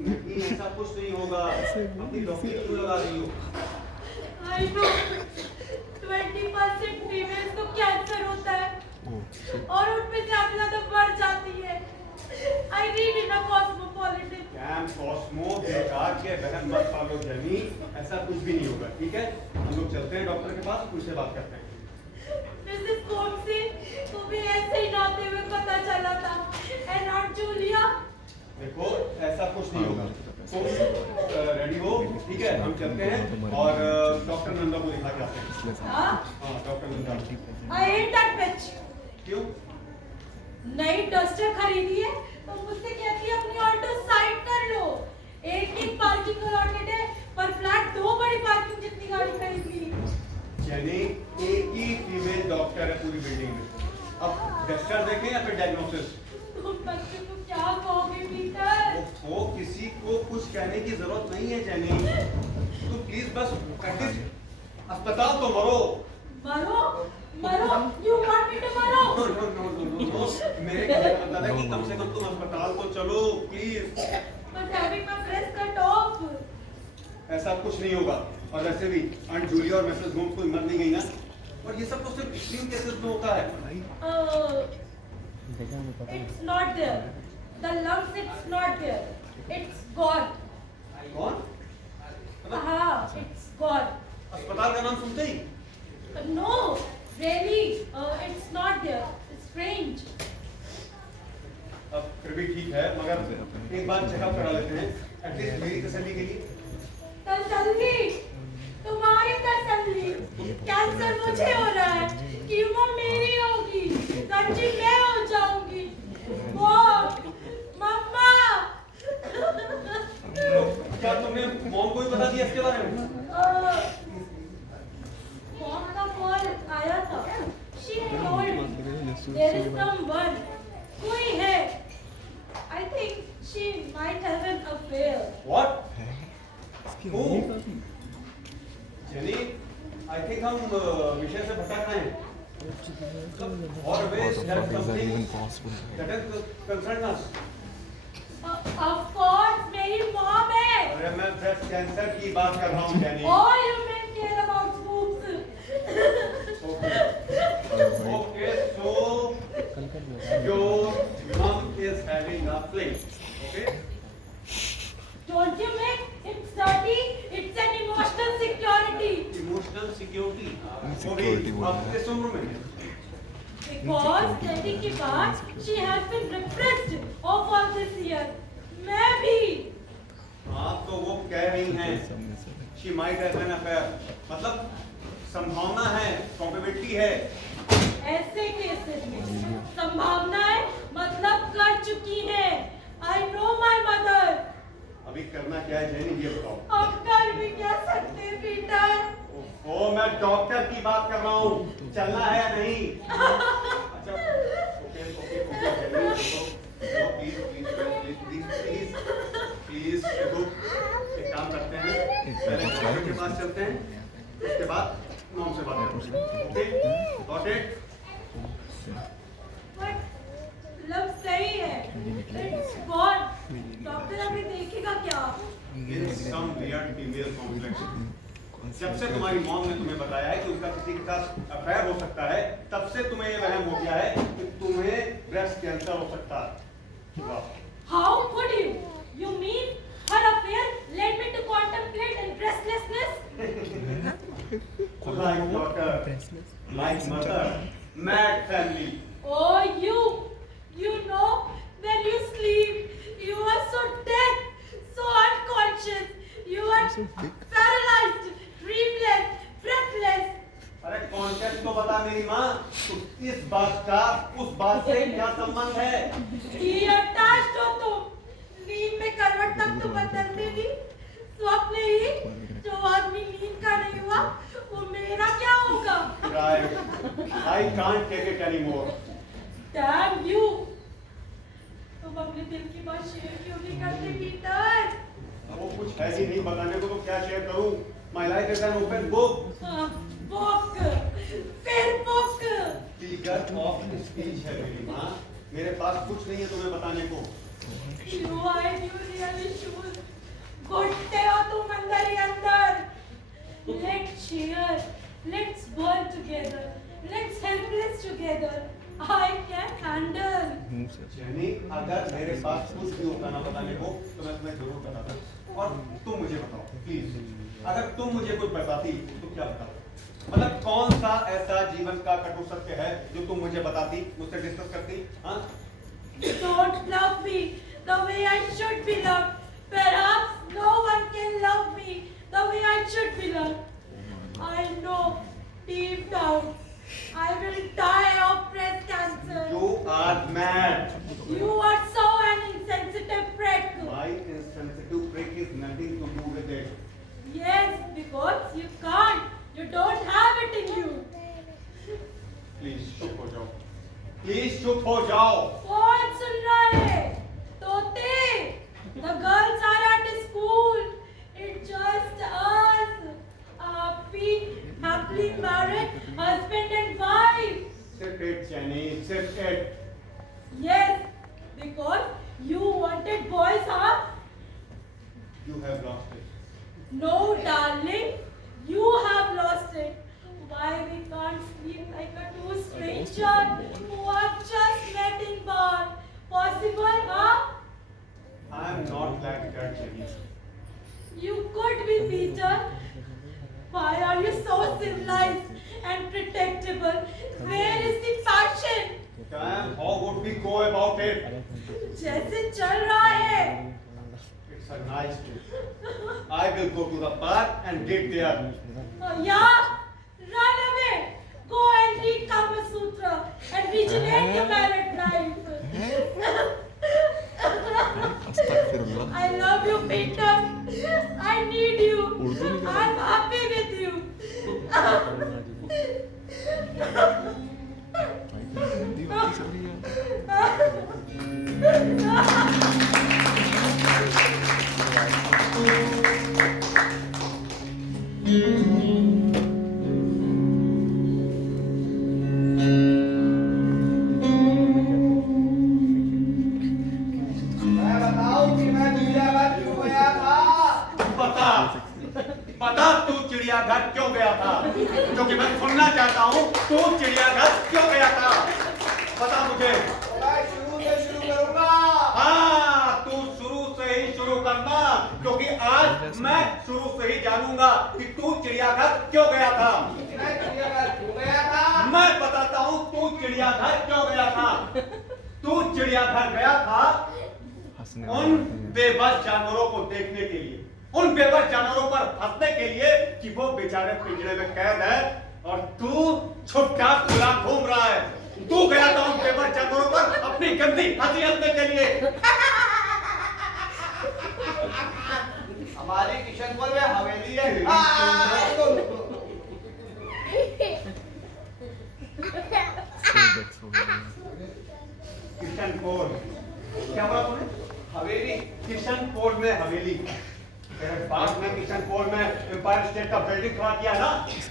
नहीं, ऐसा कुछ नहीं होगा. अपनी डॉक्टर क्यों लगा रही हो? I know. 20% फीमेल्स को कैंसर होता है और उनमें ज्यादा बढ़ जाती है. I read in a cosmopolitan. कैम कॉस्मो बेकार के बहन मत पालो जेनी, ऐसा कुछ भी नहीं होगा, ठीक है? हम लोग चलते हैं डॉक्टर के पास, उनसे बात करते हैं. मिसेस कोम्सी को भी ऐसे ही नहाते हुए पता चला था. And on Julia. देखो ऐसा कुछ नहीं होगा. तुम रेडी हो, ठीक है? हम चलते हैं और डॉक्टर नंदा को दिखा के आते हैं. हाँ? हाँ doctor Nanda. I hate that bitch. क्यों? नई डस्टर खरीदी है तो मुझसे कहती है अपनी ऑल्टो साइड कर लो. एक पार्किंग अलॉटेड है पर फ्लैट 2 बड़ी पार्किंग जितनी गाड़ी खरीदी. यानी एक ही फीमेल डॉक्टर है पूरी बिल्डिंग में. अब डस्टर देखें या फिर डायग्नोसिस? तुम बच्चे को क्या कहोगे पीटर? वो किसी को कुछ कहने की जरूरत नहीं है जेनी. तो प्लीज बस एटलीस्ट अस्पताल तो मरो. मरो मरो. यू वांट मी टू मरो? No no no no no. मेरे कहने का मतलब है कि कम से कम तुम अस्पताल तो चलो please. But having my breast cut off. ऐसा कुछ नहीं होगा. और वैसे भी आंट जूली और मिसेस गोम्स कोई मर नहीं गई ना. और ये सब तो सिर्फ एक्सट्रीम केसेस में होता है. It's not there. The lungs, it's not there. It's gone. कौन? हाँ, it's gone. अस्पताल का नाम सुनते ही No, really, it's not there. It's strange. अब फिर भी ठीक है, मगर एक बार चेकअप करा लेते हैं एटलीस्ट मेरी तसल्ली के लिए. तसल्ली, तुम्हारी तसल्ली. कैंसर मुझे हो रहा है, कीमो मेरी होगी, गंजी मैं हो जाऊंगी. वो, मम्मा. क्या तुमने मॉम को भी बता दिया इसके बारे में? मॉम का कॉल आया था. She told me there is someone. कोई है. I think she might have an affair. What? Who? Jenny, I think हम विषय से भटक रहे हैं. Always there is something that is concerned us. Of course, मेरी मॉम है. अरे मैं ब्रेस्ट कैंसर की बात कर रहा हूँ jenny. All women care about boobs. Okay, so your mom is having a fling. Okay? Don't you make it's dirty? It's an emotional security. Emotional security. वो भी अब इस उम्र में. Because daddy के बाद she has been repressed of all this year. मैं भी. आप तो वो कह रही हैं. She might have an affair. मतलब संभावना है, probability है. ऐसे केसेस में संभावना है मतलब कर चुकी है. I know my mother. अभी करना क्या है जेनी ये बताओ. अब कर भी क्या सकते हैं पीटर? ओ मैं डॉक्टर की बात कर रहा हूँ. चलना है या नहीं? अच्छा ओके प्लीज देखो एक काम करते हैं. पहले डॉक्टर के पास चलते हैं, उसके बाद मॉम से बात करते हैं. Okay got it? But love सही है. It's gone. डॉक्टर अभी देखेगा क्या? In some weird female complex. जब से तुम्हारी मॉम ने तुम्हें बताया है कि उनका किसी के साथ अफेयर हो सकता है, तब से तुम्हें ये वहम हो गया है कि तुम्हें ब्रेस्ट कैंसर हो सकता है. वाह. How could you? You mean her affair led me to contemplate and restlessness? Like daughter, like mother, mad family. Oh, you know, when you sleep, you are so dead, so unconscious, you are paralyzed, dreamless, बात का उस बात से क्या संबंध है? ये attach हो तुम, नींद में करवट तक तो बदलते नहीं, स्वप्न ही, जो आदमी नींद का नहीं हुआ, वो मेरा क्या होगा? I can't take it anymore. Damn you! तुम अपने दिल की बात शेयर क्यों नहीं करते पीटर? वो कुछ है ही नहीं बताने को, तो क्या शेयर करूं? My life is an open book. Book, फिर बुक। Figure of speech है मेरी माँ, मेरे पास कुछ नहीं है तुम्हें बताने को। You are really sure. घुटते हो तुम अंदर ही अंदर। Let's share, let's burn together, let's helpless together. I can handle. जैनी, अगर मेरे पास कुछ भी होता ना बताने को, तो मैं तुम्हें जरूर बताता। और तुम मुझे बताओ, प्लीज। अगर तुम मुझे कुछ बताती, तो क्या बताओ? मतलब कौन सा ऐसा जीवन का कटु सत्य है जो तुम मुझे बताती, मुझसे डिस्कस करती? हाँ? Don't love me the way I should be loved. Perhaps no one can love me the way I should be loved. I know deep down I will die of breast cancer. You are mad. You are so an insensitive prick. My insensitive prick is nothing to do with it. Yes, because you can't. You don't have it in you. Please चुप हो जाओ. Please चुप हो जाओ. कौन सुन रहा है? तोते. The girls are at school. It's just us. Happily married husband and wife. Sit it, Jenny. Sit it. Yes, because you wanted boys, huh? You have lost it. No, darling, you have lost it. Why we can't sleep like a two strangers who are just met in bar? Possible, huh? I am not like that, Jenny. You could be Peter. Why are you so civilized and predictable? Where is the passion? Damn, how would we go about it? जैसे चल रहा है. It's a nice day. I will go to the park and get there. Yeah, run away. Go and read Kama Sutra and regenerate your married life. अस्तगफिरुल्लाह। I love you, Peter. I need you. I'm happy with you. Hindi बातें चल रही है। मैं बताऊं कि मैं चिड़ियाघर क्यों गया था? बता तू चिड़ियाघर क्यों गया था? क्योंकि मैं सुनना चाहता हूँ तू चिड़ियाघर क्यों गया था? बता मुझे। मैं शुरू से शुरू करूंगा। हाँ, तू शुरू से ही शुरू करना, क्योंकि आज मैं शुरू से ही जानूंगा कि तू चिड़ियाघर क्यों गया था। मैं चिड़ियाघर क्यों गया था? मैं बताता हूँ तू चिड़ियाघर क्यों गया था। तू चिड़ियाघर गया था हंसने उन बेबस जानवरों को देखने के लिए, उन बेबस जानवरों पर हंसने के लिए कि वो बेचारे पिंजरे में कैद है और तू छुट्टा खुला घूम रहा है। तू गया था उन बेबस जानवरों पर अपनी गंदी हंसी हंसने के लिए। हमारी किशनपुर में हवेली है। किशनपुर, क्या बोला तूने? हवेली। किशनपुर में हवेली। तेरे बाप ने किशनपुर में एम्पायर स्टेट का बिल्डिंग खड़ा किया ना,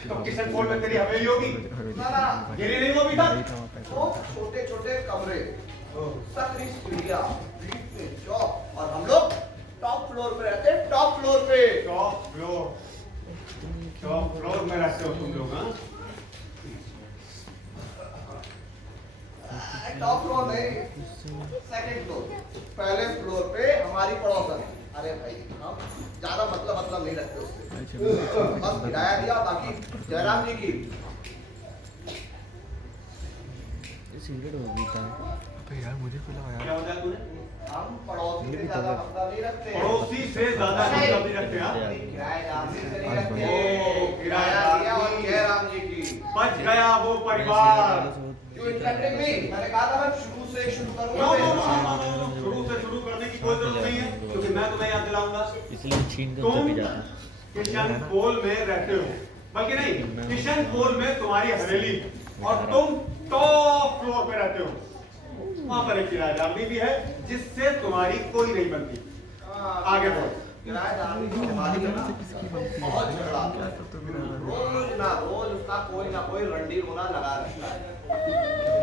तो किशनपुर में तेरी हवेली होगी। गिरी नहीं होगी था। वो छोटे छोटे कमरे, सकरी चिड़िया, बीच में चौक, और हम लोग टॉप फ्लोर पे रहते हैं। टॉप फ्लोर पे। टॉप फ्लोर में रहते हो तुम लोग? हाँ, टॉप फ्लोर नहीं, सेकंड फ्लोर। पहले फ्लोर पे हमारी पड़ोसन। अरे भाई, हम ज्यादा मतलब नहीं रखते उससे। बस किराया दिया, बाकी जयराम जी की। सिगरेट हो गई है। अबे यार मुझे क्यों लगा क्या यार। बताया तूने? हम पड़ोसी से ज्यादा मतलब नहीं रखते। पड़ोसी से ज्यादा मतलब नहीं रखते। हाँ, किराएदारी से नहीं रखते। ओ, किराया दिया और जयराम जी की। बच गया वो परिवार। You interrupting me? मैंने कहा था मैं शुरू से शुरू करूंगा। नो, शुरू से शुरू करने की कोई जरूरत नहीं है, क्योंकि मैं तुम्हें याद दिलाऊंगा। इसलिए छीन कर तुम चले जाता किशन पोल में रहते हो, बल्कि नहीं, किशन पोल में तुम्हारी हवेली और तुम टॉप फ्लोर पे रहते हो। वहां पर एक किराएदारनी भी है जिससे तुम्हारी कोई नहीं बनती। आगे बढ़ो। किराएदारनी की हमारी है ना, बहुत झगड़ा आता है। रोज उसका कोई ना कोई रंडी रोना लगा रहता है।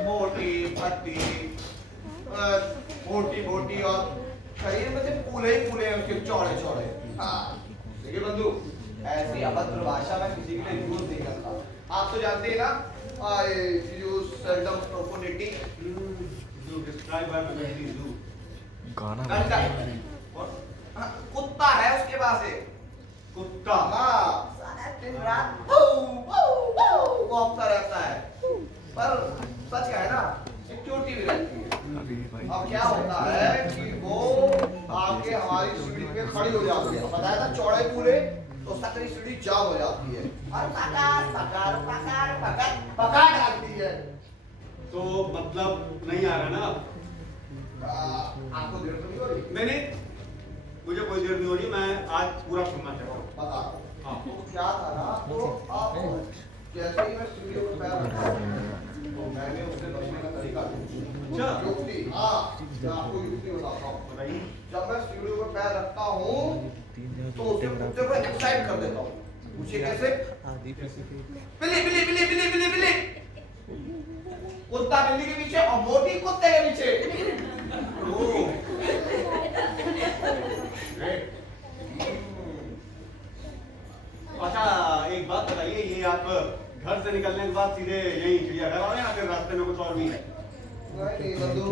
मोटी पत्ती, मोटी और शरीर में से फूले ही फूले हैं उसके, चौड़े चौड़े। देखिए बंधु, ऐसी अभद्र भाषा में किसी के लिए यूज नहीं करता। आप तो जानते हैं ना, I use seldom profanity. You describe by the zoo. गाना घंटा कुत्ता है उसके पास एक। कुत्ता। हाँ, सारा दिन रात भौंकता रहता है। पर सच क्या है ना, सिक्योरिटी भी रहती है। अब क्या होता है कि वो आके हमारी सीढ़ी पे खड़ी हो जाती है। बताया था चौड़े फूले, तो सकरी सीढ़ी जाम हो जाती है और पकड़ डालती है। तो मतलब नहीं आ रहा ना? आपको देर तो नहीं हो रही? नहीं, मुझे कोई देर नहीं हो रही, मैं आज पूरा सुनना चाहता हूँ। बता। हाँ। तो क्या था ना, तो आप जैसे ही मैं स्टूडियो में पैर रखा, तो मैंने उससे बचने का तरीका अच्छा। युक्ति, हाँ, मैं आपको युक्ति बताता हूँ। बताइए। जब मैं स्टूडियो में पैर रखता हूँ, तो उसे कुत्ते को एक्साइट कर देता हूँ। पूछिए कैसे? बिल्ली बिल्ली बिल्ली बिल्ली बिल्ली बिल्ली, कुत्ता बिल्ली के पीछे और मोटी कुत्ते के पीछे। अच्छा, एक बात बताइए, ये आप घर से निकलने के बाद सीधे यही चिड़ियाघर आओ या फिर रास्ते में कुछ और भी है? नहीं बंधु,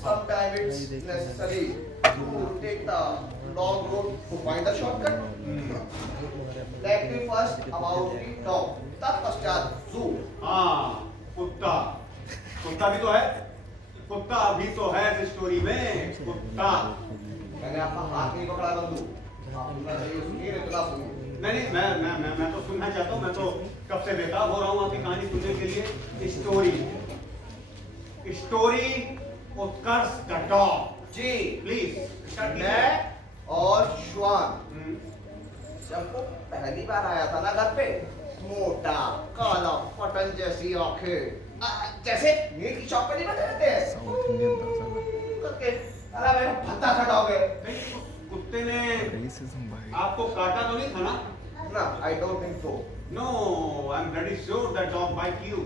sometimes it's necessary to take the long road to find the shortcut. Let me first about the dog. तत्पश्चात zoo. हाँ, कुत्ता। कुत्ता भी तो है, कुत्ता भी तो है इस स्टोरी में। कुत्ता। मैंने आपका हाथ नहीं पकड़ा बंधु। आप सुनना चाहिए, सुनिए, इतना सुनिए। नहीं, मैं तो सुनना चाहता हूँ। मैं तो कब से बेताब हो रहा हूँ आपकी कहानी सुनने के लिए। Story Utkarsh the dog. जी प्लीज। मैं और श्वान जब वो पहली बार आया था ना घर पे, मोटा काला पटन जैसी आंखें, जैसे मीट की शॉप पे नहीं बैठे रहते हैं करके, अरे मेरा भत्ता सा डॉग है। कुत्ते ने आपको काटा तो नहीं था ना? ना, I don't think so. No, I'm pretty sure that dog bite you.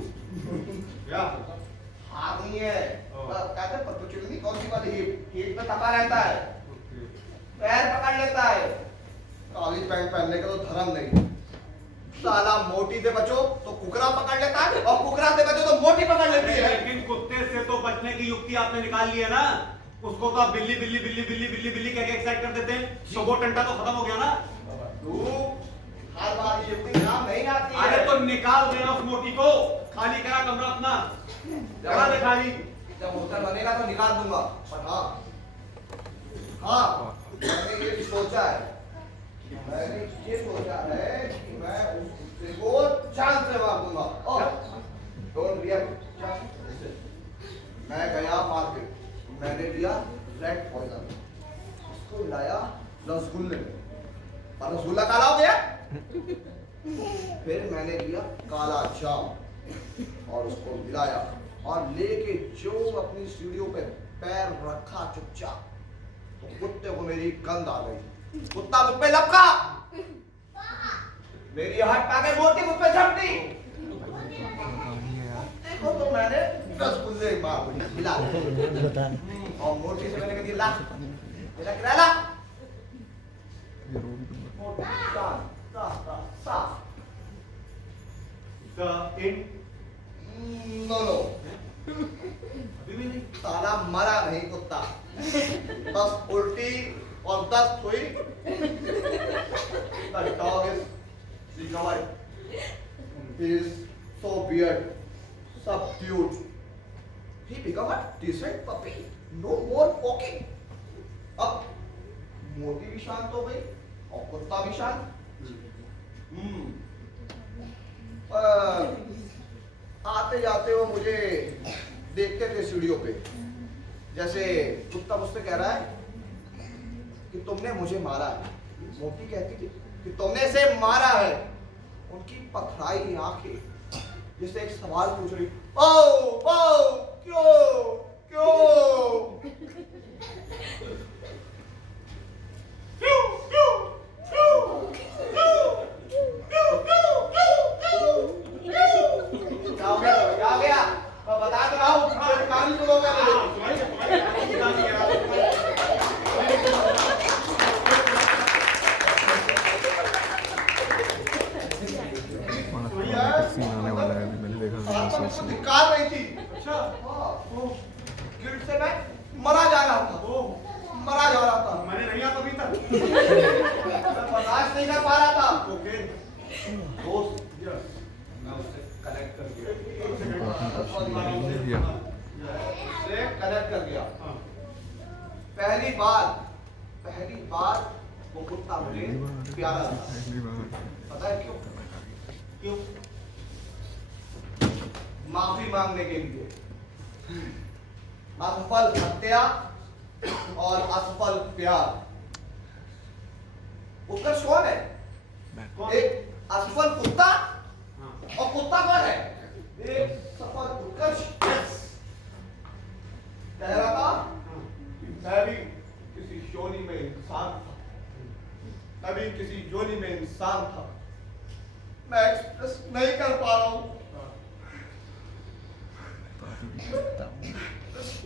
Yeah. हाँ नहीं है। Oh. कहते हैं पर्पचुअली कौन सी वाली हीट में तपा रहता है, पैर पकड़ लेता है। काली पैंट पहनने का तो धर्म नहीं। साला मोटी से बचो तो कुकरा पकड़ लेता है और कुकरा से बचो तो मोटी पकड़ लेती है। लेकिन कुत्ते से तो बचने की युक्ति आपने निकाल ली है ना। उसको तो आप बिल्ली बिल्ली बिल्ली बिल्ली बिल्ली बिल्ली कह के एक्साइट कर देते हैं, तो वो टंटा तो खत्म हो गया ना। तू हर बार ये युक्ति काम नहीं आती है। अरे तो निकाल देना उस मोटी को, खाली करा कमरा अपना, करा दे खाली। जब होटल बनेगा तो निकाल दूंगा। पर हाँ, मैंने ये सोचा है कि मैं उस कुत्ते को जान से मार दूंगा। Don't react. मैं गया मार्केट, मैंने लिया रेड पॉइजन, उसको मिलाया रसगुल्ले में, और रसगुल्ला काला हो गया। फिर मैंने लिया काला जाम और उसको मिलाया और लेके जो अपनी सीढ़ियों पे पैर रखा चुपचाप, तो कुत्ते को मेरी गंध आ गई। कुत्ता मुझ पे लपका, मेरी हाथ पाके मोटी मुझ पे झपटी। देखो तो मैंने रसगुल्ले मार मिला और मोटी से मैंने कह दिया ला मेरा किराया ला। साफ नो अभी भी नहीं। साला मरा नहीं कुत्ता, बस उल्टी और दस्त हुई। The dog is recovered. He is so weird, subdued. He become a decent puppy. No more poking. अब मोटी भी शांत हो गई और कुत्ता भी शांत। आते जाते वो मुझे देखते थे सीढ़ियों पे। जैसे कुत्ता मुझसे कह रहा है कि तुमने मुझे मारा है, मोटी कहती थी कि तुमने इसे मारा है। उनकी पथराई आंखें जिससे एक सवाल पूछ रही, ओ क्यों क्यों क्या हो गया? मैं बता तो रहा हूँ, कहानी सुनोगे सीन आने वाला है, मैंने देखा तो मुझको धिक्कार रही थी। अच्छा गिल्ट से मैं मरा जा रहा था, मरा जा रहा था। मैंने नहीं आता अभी तक। मैं बर्दाश्त नहीं कर पा रहा था। ओके दोस्त मैं उससे कनेक्ट कर गया, उससे कनेक्ट कर गया। पहली बार वो कुत्ता मुझे प्यारा लगा। पता है क्यों? क्यों? माफी मांगने के लिए। असफल हत्या और असफल प्यार। उत्कर्ष कौन है? एक असफल कुत्ता और कुत्ता कौन है? एक सफल उत्कर्ष। कह रहा था मैं भी किसी योनि में इंसान था, मैं भी किसी योनि में इंसान था। मैं एक्सप्रेस नहीं कर पा रहा हूं,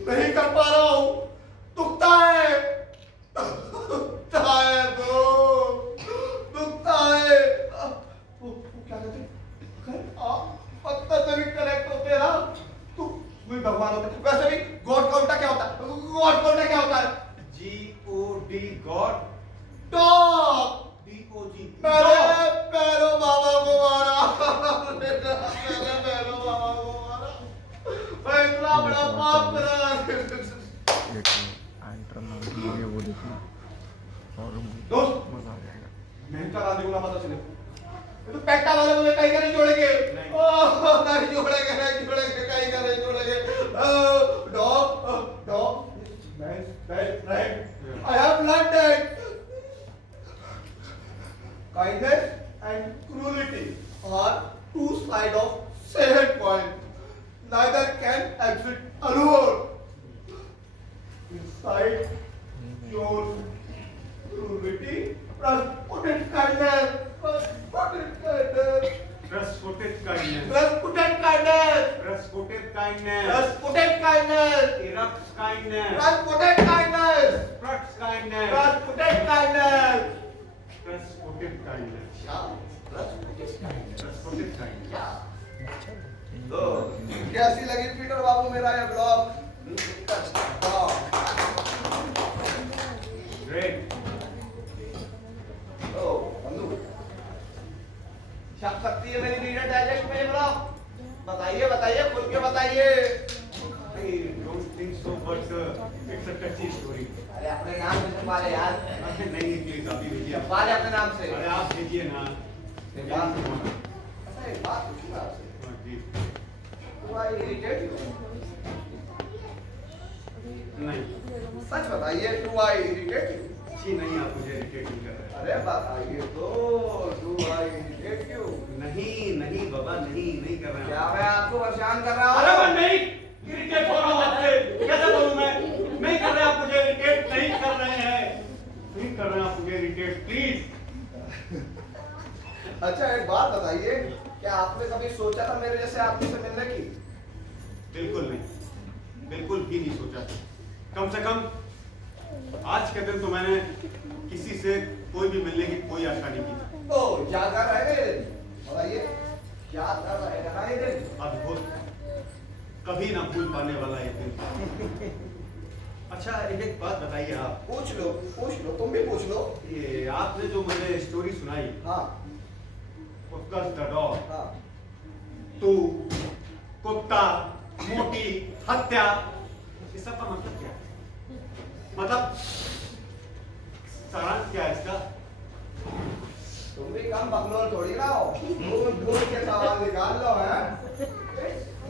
नहीं कर पा रहा हूं। दुखता है दुखता है। वो क्या कहते पत्थर से भी कनेक्ट होते ना तू भी भगवान होते। वैसे भी गॉड का उल्टा क्या होता है? गॉड का उल्टा क्या होता है? G-O-D God, dog. D-O-G मेरे पैरों बाबा को मारा, मेरे पैरों बाबा को मारा। मैं इतना बड़ा पाप करा। एक एंटर नाम की वो देखना और दोस्त मजा आ जाएगा। मैं क्या गांधी को ना पता चले तो पैक्टा वाले मुझे कहीं का नहीं जोड़ेंगे। नहीं। ओह नहीं जोड़ेंगे, नहीं जोड़ेंगे, कहीं का नहीं जोड़ेंगे। Dog I have learned that kindness and cruelty are two sides of same coin. Neither can exist alone. Inside your cruelty, put-it kindness. Put-it kindness. Trust-footed kindness, Put-it kindness. trust-footed kindness, Put-it kindness. erupts kindness, Put-it kindness. struts kindness, Put-it kindness. trust-footed kindness, Yeah. trust-footed kindness. तो कैसी लगी Peter बाबू मेरा ये blog? Great. तो बंधु छप सकती है मेरी रीडर डाइजेस्ट में ये ब्लॉग? बताइए बताइए, खुल के बताइए। I don't think so, but it's a touchy story. अरे अपने नाम से छपवा ले यार, नहीं प्लीज आप ही भेजिए। छपवा ले अपने नाम से। अरे आप भेजिए ना। एक बात पूछूंगा आपसे। हाँ, जी। Do I irritate you? नहीं सच बताइए, do I irritate you? जी नहीं, आप मुझे इरिटेट नहीं कर रहे। अरे बताइए तो, do I irritate you? नहीं बाबा, नहीं कर रहे हैं। क्या मैं आपको परेशान कर रहा अरे हूँ? मैं नहीं इरिटेट हो रहा हूँ आपसे। कैसे बोलूँ मैं? नहीं कर रहे आप मुझे इरिटेट, नहीं कर रहे हैं, नहीं कर रहे आप मुझे इरिटेट, प्लीज। अच्छा एक बात बताइए, क्या आपने कभी सोचा था मेरे जैसे आदमी से मिलने की? बिल्कुल नहीं, बिल्कुल भी नहीं सोचा। कम से कम आज के दिन तो मैंने किसी से कोई भी मिलने की कोई आशा नहीं की। तो यादगार रहेगा ये दिन? बताइए, यादगार रहेगा ना ये दिन? अद्भुत, कभी ना भूल पाने वाला एक दिन। अच्छा एक बात बताइए आप, पूछ लो, तुम भी पूछ लो। ये आपने जो मुझे स्टोरी सुनाई, हाँ उत्कर्ष द डॉग, हाँ। तू, कुत्ता, मोटी, हत्या, इस सब का मतलब क्या है? मतलब सारांश क्या है इसका? तुम भी कम बकलोल थोड़ी ना हो, ढूंढ ढूंढ के सवाल निकाल लो है।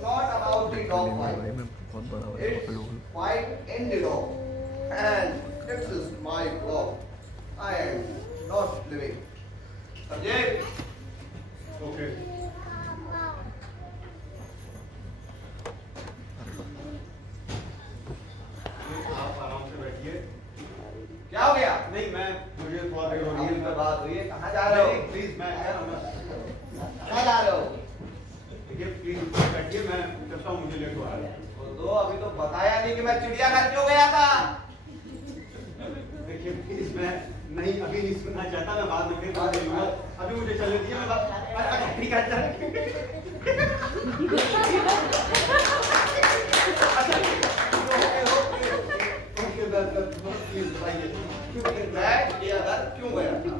not about the dog fight. मैं बहुत बड़ा हो It's fight in the law. And this is my law. I am not living. Sanjay, okay आप आराम से बैठिए। क्या हो गया? नहीं मैं मुझे थोड़ा देर हो रही अभी है। तो बात हुई है, कहाँ जा रहे हो? प्लीज मैं कहाँ जा रहे हो? देखिए प्लीज बैठिए, मैं चलता हूँ, मुझे लेट हो रहा है। तो अभी तो बताया नहीं कि मैं चिड़ियाघर क्यों गया था। देखिए प्लीज मैं नहीं अभी नहीं सुनना चाहता, मैं बाद में फिर बात करूंगा। अभी मुझे चलने दीजिए, मैं बात ठीक है अच्छा मैं चिड़ियाघर क्यों गया था?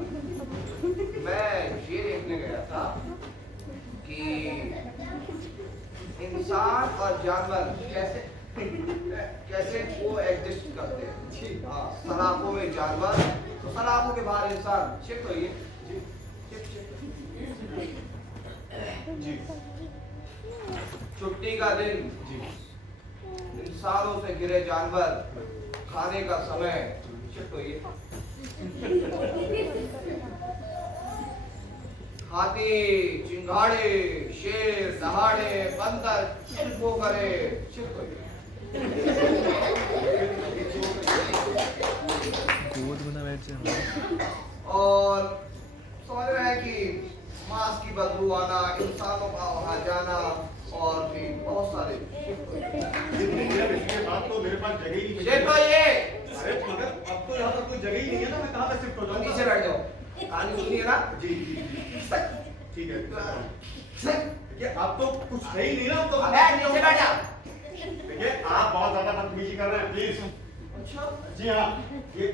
मैं ये देखने गया था कि इंसान और जानवर कैसे कैसे वो एग्जिस्ट करते हैं। हाँ, सलाखों में जानवर तो सलाखों के बाहर इंसान। शिफ्ट होइए। जी छुट्टी का दिन, जी इंसानों से गिरे जानवर, खाने का समय। शिफ्ट होइए। हाथी, चिंगाड़े, शेर, दहाड़े, बंदर, चिल्को करे। शिफ्ट होइए। गोद में ना बैठ जाना। और समझ रहे हैं कि मांस की बदबू आना, इंसानों का वहां जाना और भी बहुत सारे। इसके बाद तो मेरे पास जगह ही नहीं शिफ्ट होइए। अरे मगर अब तो यहाँ पर कोई जगह ही नहीं है ना, मैं कहाँ पे शिफ्ट हो जाऊँ? नीचे बैठ जाओ। कहानी सुनिए ना। जी जी जी ठीक है। देखिए आप तो कुछ है ही नहीं ना, तो अबे नीचे बैठ जा। देखिए आप बहुत ज्यादा बदतमीजी कर रहे हैं, प्लीज। अच्छा, जी हाँ, ये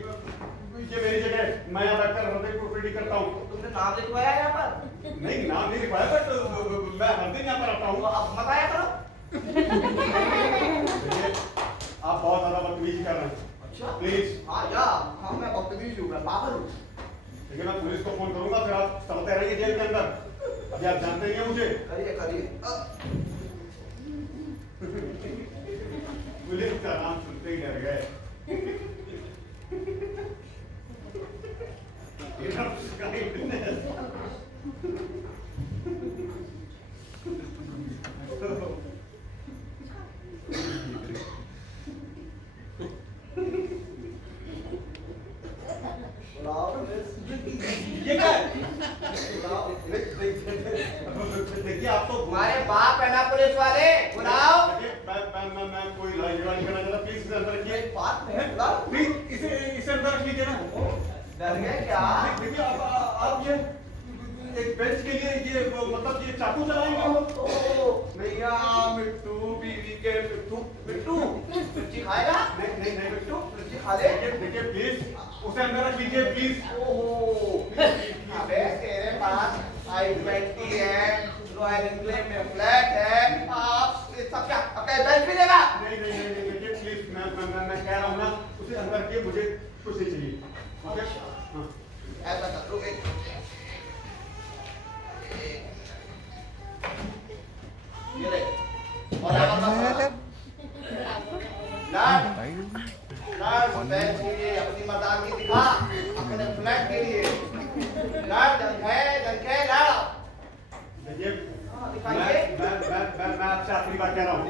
मेरी जगह, मैं यहाँ बैठकर हृदय प्रोपर्टी करता हूँ। तुमने नाम लिखवाया है यहाँ पर? नहीं नाम नहीं लिखवाया, बट मैं हर दिन यहाँ पर आता हूँ। तो अब बताया करो। देखिए आप बहुत ज्यादा बदतमीजी कर रहे हैं, अच्छा, प्लीज। हाँ जा। हाँ मैं बदतमीज हूँ, मैं पागल हूँ। देखिए मैं पुलिस को फोन करूंगा, फिर आप चलते रहेंगे जेल के अंदर। अभी आप जानते ही हैं मुझे। करिए करिए। पुलिस का नाम सुनते ही डर गए। ये क्या है? देखिए आप तो तुम्हारे बाप है ना पुलिस वाले, बुलाओ। देखिए मैं कोई लड़ाई झगड़ा नहीं करना चाहता, प्लीज इसे अंदर रखिए। बात है, बुलाओ। प्लीज इसे अंदर रख लीजिए ना। डर गए क्या? देखिए आप ये एक बेंच के लिए ये मतलब ये चाकू चलाएंगे वो? भैया मिट्टू, बीवी के मिट्टू। मिट्टू मिर्ची खाएगा? नहीं मिट्टू मिर्ची खा ले। देखिए प्लीज उसे अंदर रख लीजिए, प्लीज। अबे तेरे पास I-20 है, रॉयल एनक्लेव में फ्लैट है, आप ये सब क्या अकेले बेंच भी देगा? नहीं देखिए प्लीज, मैं कह रहा हूँ ना, उसे अंदर रखिए, मुझे कुछ नहीं चाहिए। ओके हाँ ऐसा कर लो। ये ले। और आगे लड़ बेंच के लिए अपनी मर्दानगी दिखा, अपने फ्लैट के लिए लड़। जंखे लड़। देखिए दिखाइए। मैं आपसे आखिरी बार कह रहा हूँ,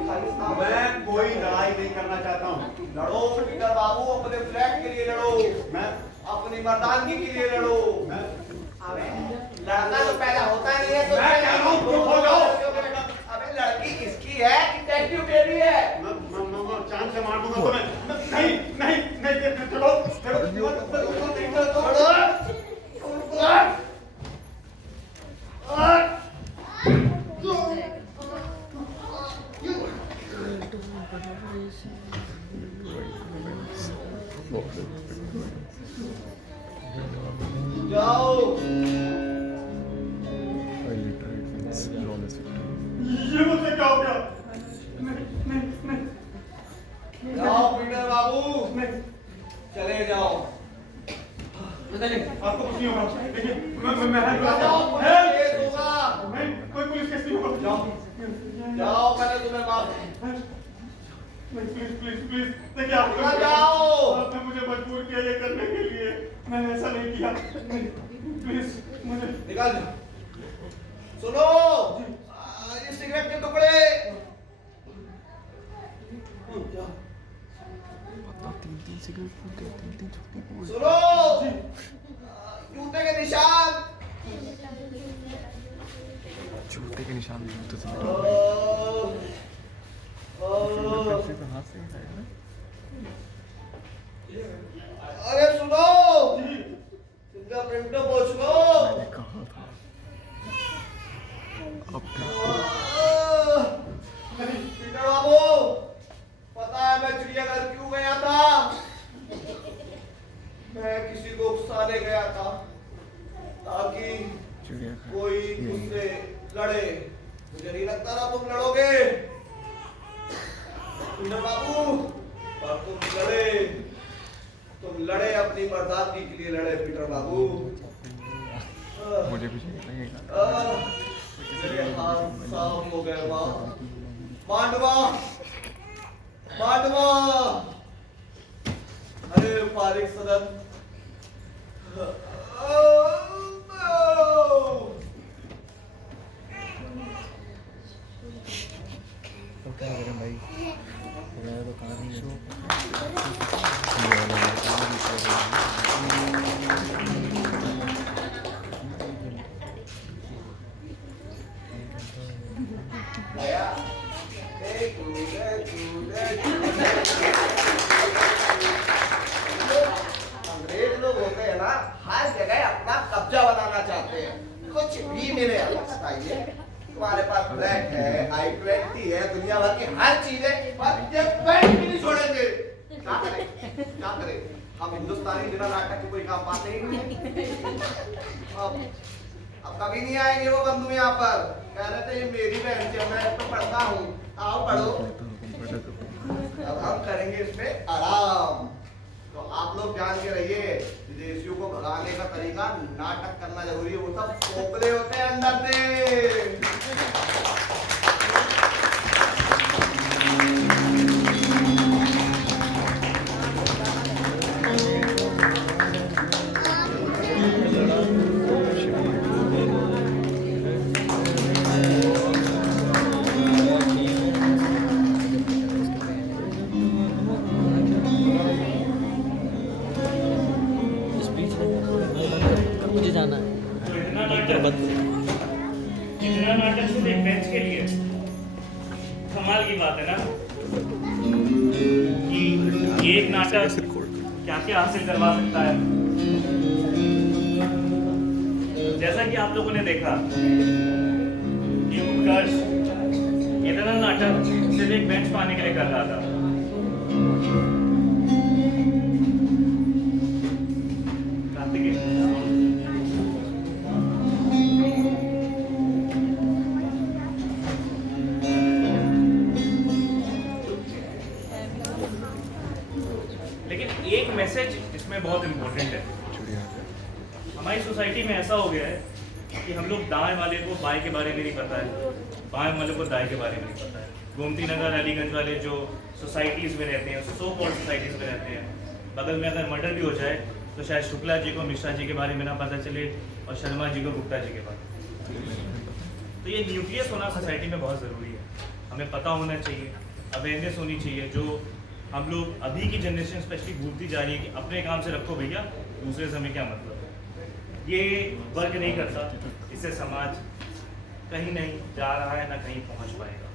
मैं कोई लड़ाई नहीं करना चाहता हूँ। लड़ो पीटर बाबू, अपने फ्लैट के लिए लड़ो, मैं अपनी मर्दानगी के लिए लड़ो। मैं अबे लड़का तो पैदा होता नहीं है तो मैं कह रहा हूँ, चुप हो जाओ। अबे लड़की किसकी है? डिटेक्टिव बेबी है। चांद से मार दूंगा तुम्हें। नहीं चलो जाओ। ये मुझसे क्या हो गया? जाओ पीटर बाबू, चले जाओ। आपको कुछ नहीं होगा। देखिए मैं जाओ, हेल्प केस होगा। मैं कोई पुलिस केस नहीं होगा। जाओ, मैंने तुम्हें माफ प्लीज प्लीज प्लीज देखिए आपने मुझे मजबूर किया ये करने के लिए, मैंने ऐसा नहीं किया। प्लीज मुझे निकाल दो। सुनो, ये सिगरेट के टुकड़े। तीन सिगरेट फूक गए, तीन छुट्टी फूक सुनो, जूते के निशान। जूते के निशान जूते से हाथ से खाया ना। अरे सुनो, फिंगरप्रिंट पूछ लो। मैंने कहा था अब पीटर बाबू, पता है मैं चिड़ियाघर क्यों गया था? मैं किसी को उकसाने गया था ताकि कोई मुझसे लड़े। मुझे नहीं लगता ना तुम लड़ोगे पीटर बाबू, और तुम लड़े अपनी मर्दानगी के लिए लड़े पीटर बाबू। मुझे कुछ नहीं लगेगा। मेरे हाथ साफ हो गए। मांडवा मांडवा, अरे फारिक सदन। तो क्या करें भाई, मेरा तो काम ही है। अंग्रेज लोग होते हैं ना, हर जगह अपना कब्जा बनाना चाहते हैं। कुछ भी मिले बताइए, तुम्हारे पास ब्लैक है, i20 है, दुनिया भर की हर चीज है, पर ये बैंक भी नहीं छोड़ेंगे। क्या करें क्या करें, हम हिंदुस्तानी बिना नाटक के कोई काम पाते ही नहीं। अब कभी नहीं आएंगे वो बंधु यहाँ पर। कह रहे थे ये मेरी बहन है, मैं इस पे पढ़ता हूँ, आओ पढ़ो। अब हम करेंगे इस पे आराम। तो आप लोग जान के रहिए, विदेशियों को भगाने का तरीका नाटक करना जरूरी है। वो सब खोखले होते हैं अंदर से। मुझे जाना है। तो इतना नाटक सिर्फ एक बेंच के लिए। कमाल की बात है ना कि ये एक नाटक क्या क्या हासिल करवा सकता है। जैसा कि आप लोगों ने देखा, ये उत्कर्ष इतना नाटक सिर्फ एक बेंच पाने के लिए कर रहा था। लेकिन एक मैसेज इसमें बहुत इम्पोर्टेंट है। हमारी सोसाइटी में ऐसा हो गया है कि हम लोग दाएं वाले को बाएं के बारे में नहीं पता है, बाएं वाले को दाएं के बारे में नहीं पता है। गोमती नगर अलीगंज वाले जो सोसाइटीज़ में रहते हैं, सो कॉल्ड सोसाइटीज़ में रहते हैं, बगल में अगर मर्डर भी हो जाए तो शायद शुक्ला जी को मिश्रा जी के बारे में ना पता चले और शर्मा जी को गुप्ता जी के बारे में। तो ये न्यूक्लियस होना सोसाइटी में बहुत ज़रूरी है। हमें पता होना चाहिए, अवेयरनेस होनी चाहिए। जो हम लोग अभी की जनरेशन स्पेशली भूलती जा रही है कि अपने काम से रखो भैया, दूसरे से हमें क्या मतलब है। ये वर्क नहीं करता, इससे समाज कहीं नहीं जा रहा है, ना कहीं पहुंच पाएगा।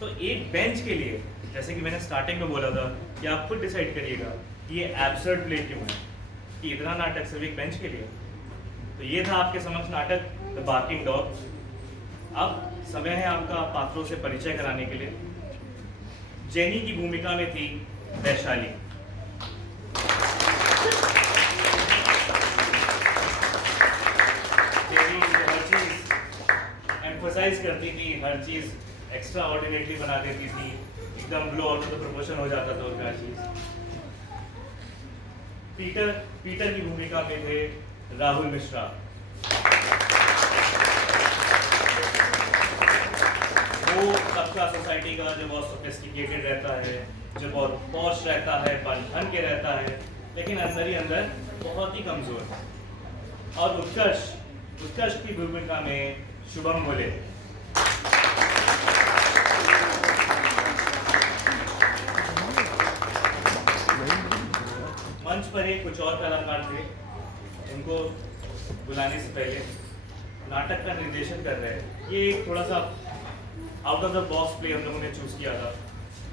तो एक बेंच के लिए, जैसे कि मैंने स्टार्टिंग में बोला था कि आप खुद डिसाइड करिएगा कि ये एब्सर्ड प्ले क्यों है, कि इतना नाटक सिर्फ एक बेंच के लिए। तो ये था आपके समक्ष नाटक द बार्किंग डॉग। अब समय है आपका पात्रों से परिचय कराने के लिए। जेनी की भूमिका में थी वैशाली। जेनी हर चीज एम्फसाइज करती थी, हर चीज एक्स्ट्रा ऑर्डिनेटली बना देती थी, एकदम blow out of the proportion हो जाता था उसका चीज। पीटर की भूमिका में थे राहुल मिश्रा। वो तबका सोसाइटी का जो बहुत सोफिस्टिकेटेड रहता है, जो बहुत पॉश रहता है, बन के रहता है, लेकिन अंदर ही अंदर बहुत ही कमज़ोर है। और उत्कर्ष की भूमिका में शुभम बोले। मंच पर ही कुछ और कलाकार थे, उनको बुलाने से पहले नाटक का निर्देशन कर रहे हैं। ये एक थोड़ा सा out of the box play हम लोगों ने चूज़ किया था।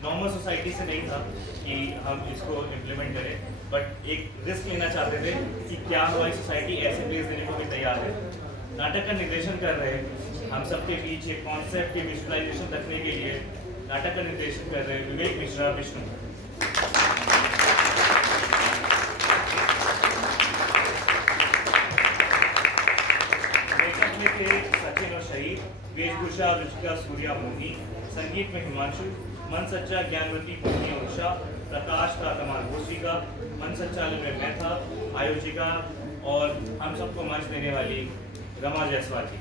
नॉर्मल सोसाइटी से नहीं था कि हम इसको इम्प्लीमेंट करें, बट एक रिस्क लेना चाहते थे कि क्या हमारी सोसाइटी ऐसे प्लेस देने को भी तैयार है। नाटक का निर्देशन कर रहे हैं, हम सबके बीच एक कॉन्सेप्ट की विजुअलाइजेशन रखने के लिए नाटक का निर्देशन कर रहे हैं विवेक मिश्रा विष्णु। मेकअप में थे सचिन और शहीद, वेशभूषा रुचिका सूर्या मोहिनी, संगीत में हिमांशु, मन सच्चा ज्ञानवती मोहिनी उषा, प्रकाश का कमाल भूषिका, मन संचालन में मैं था, आयोजिका और हम सबको मंच देने वाली रमा जायसवाल जी।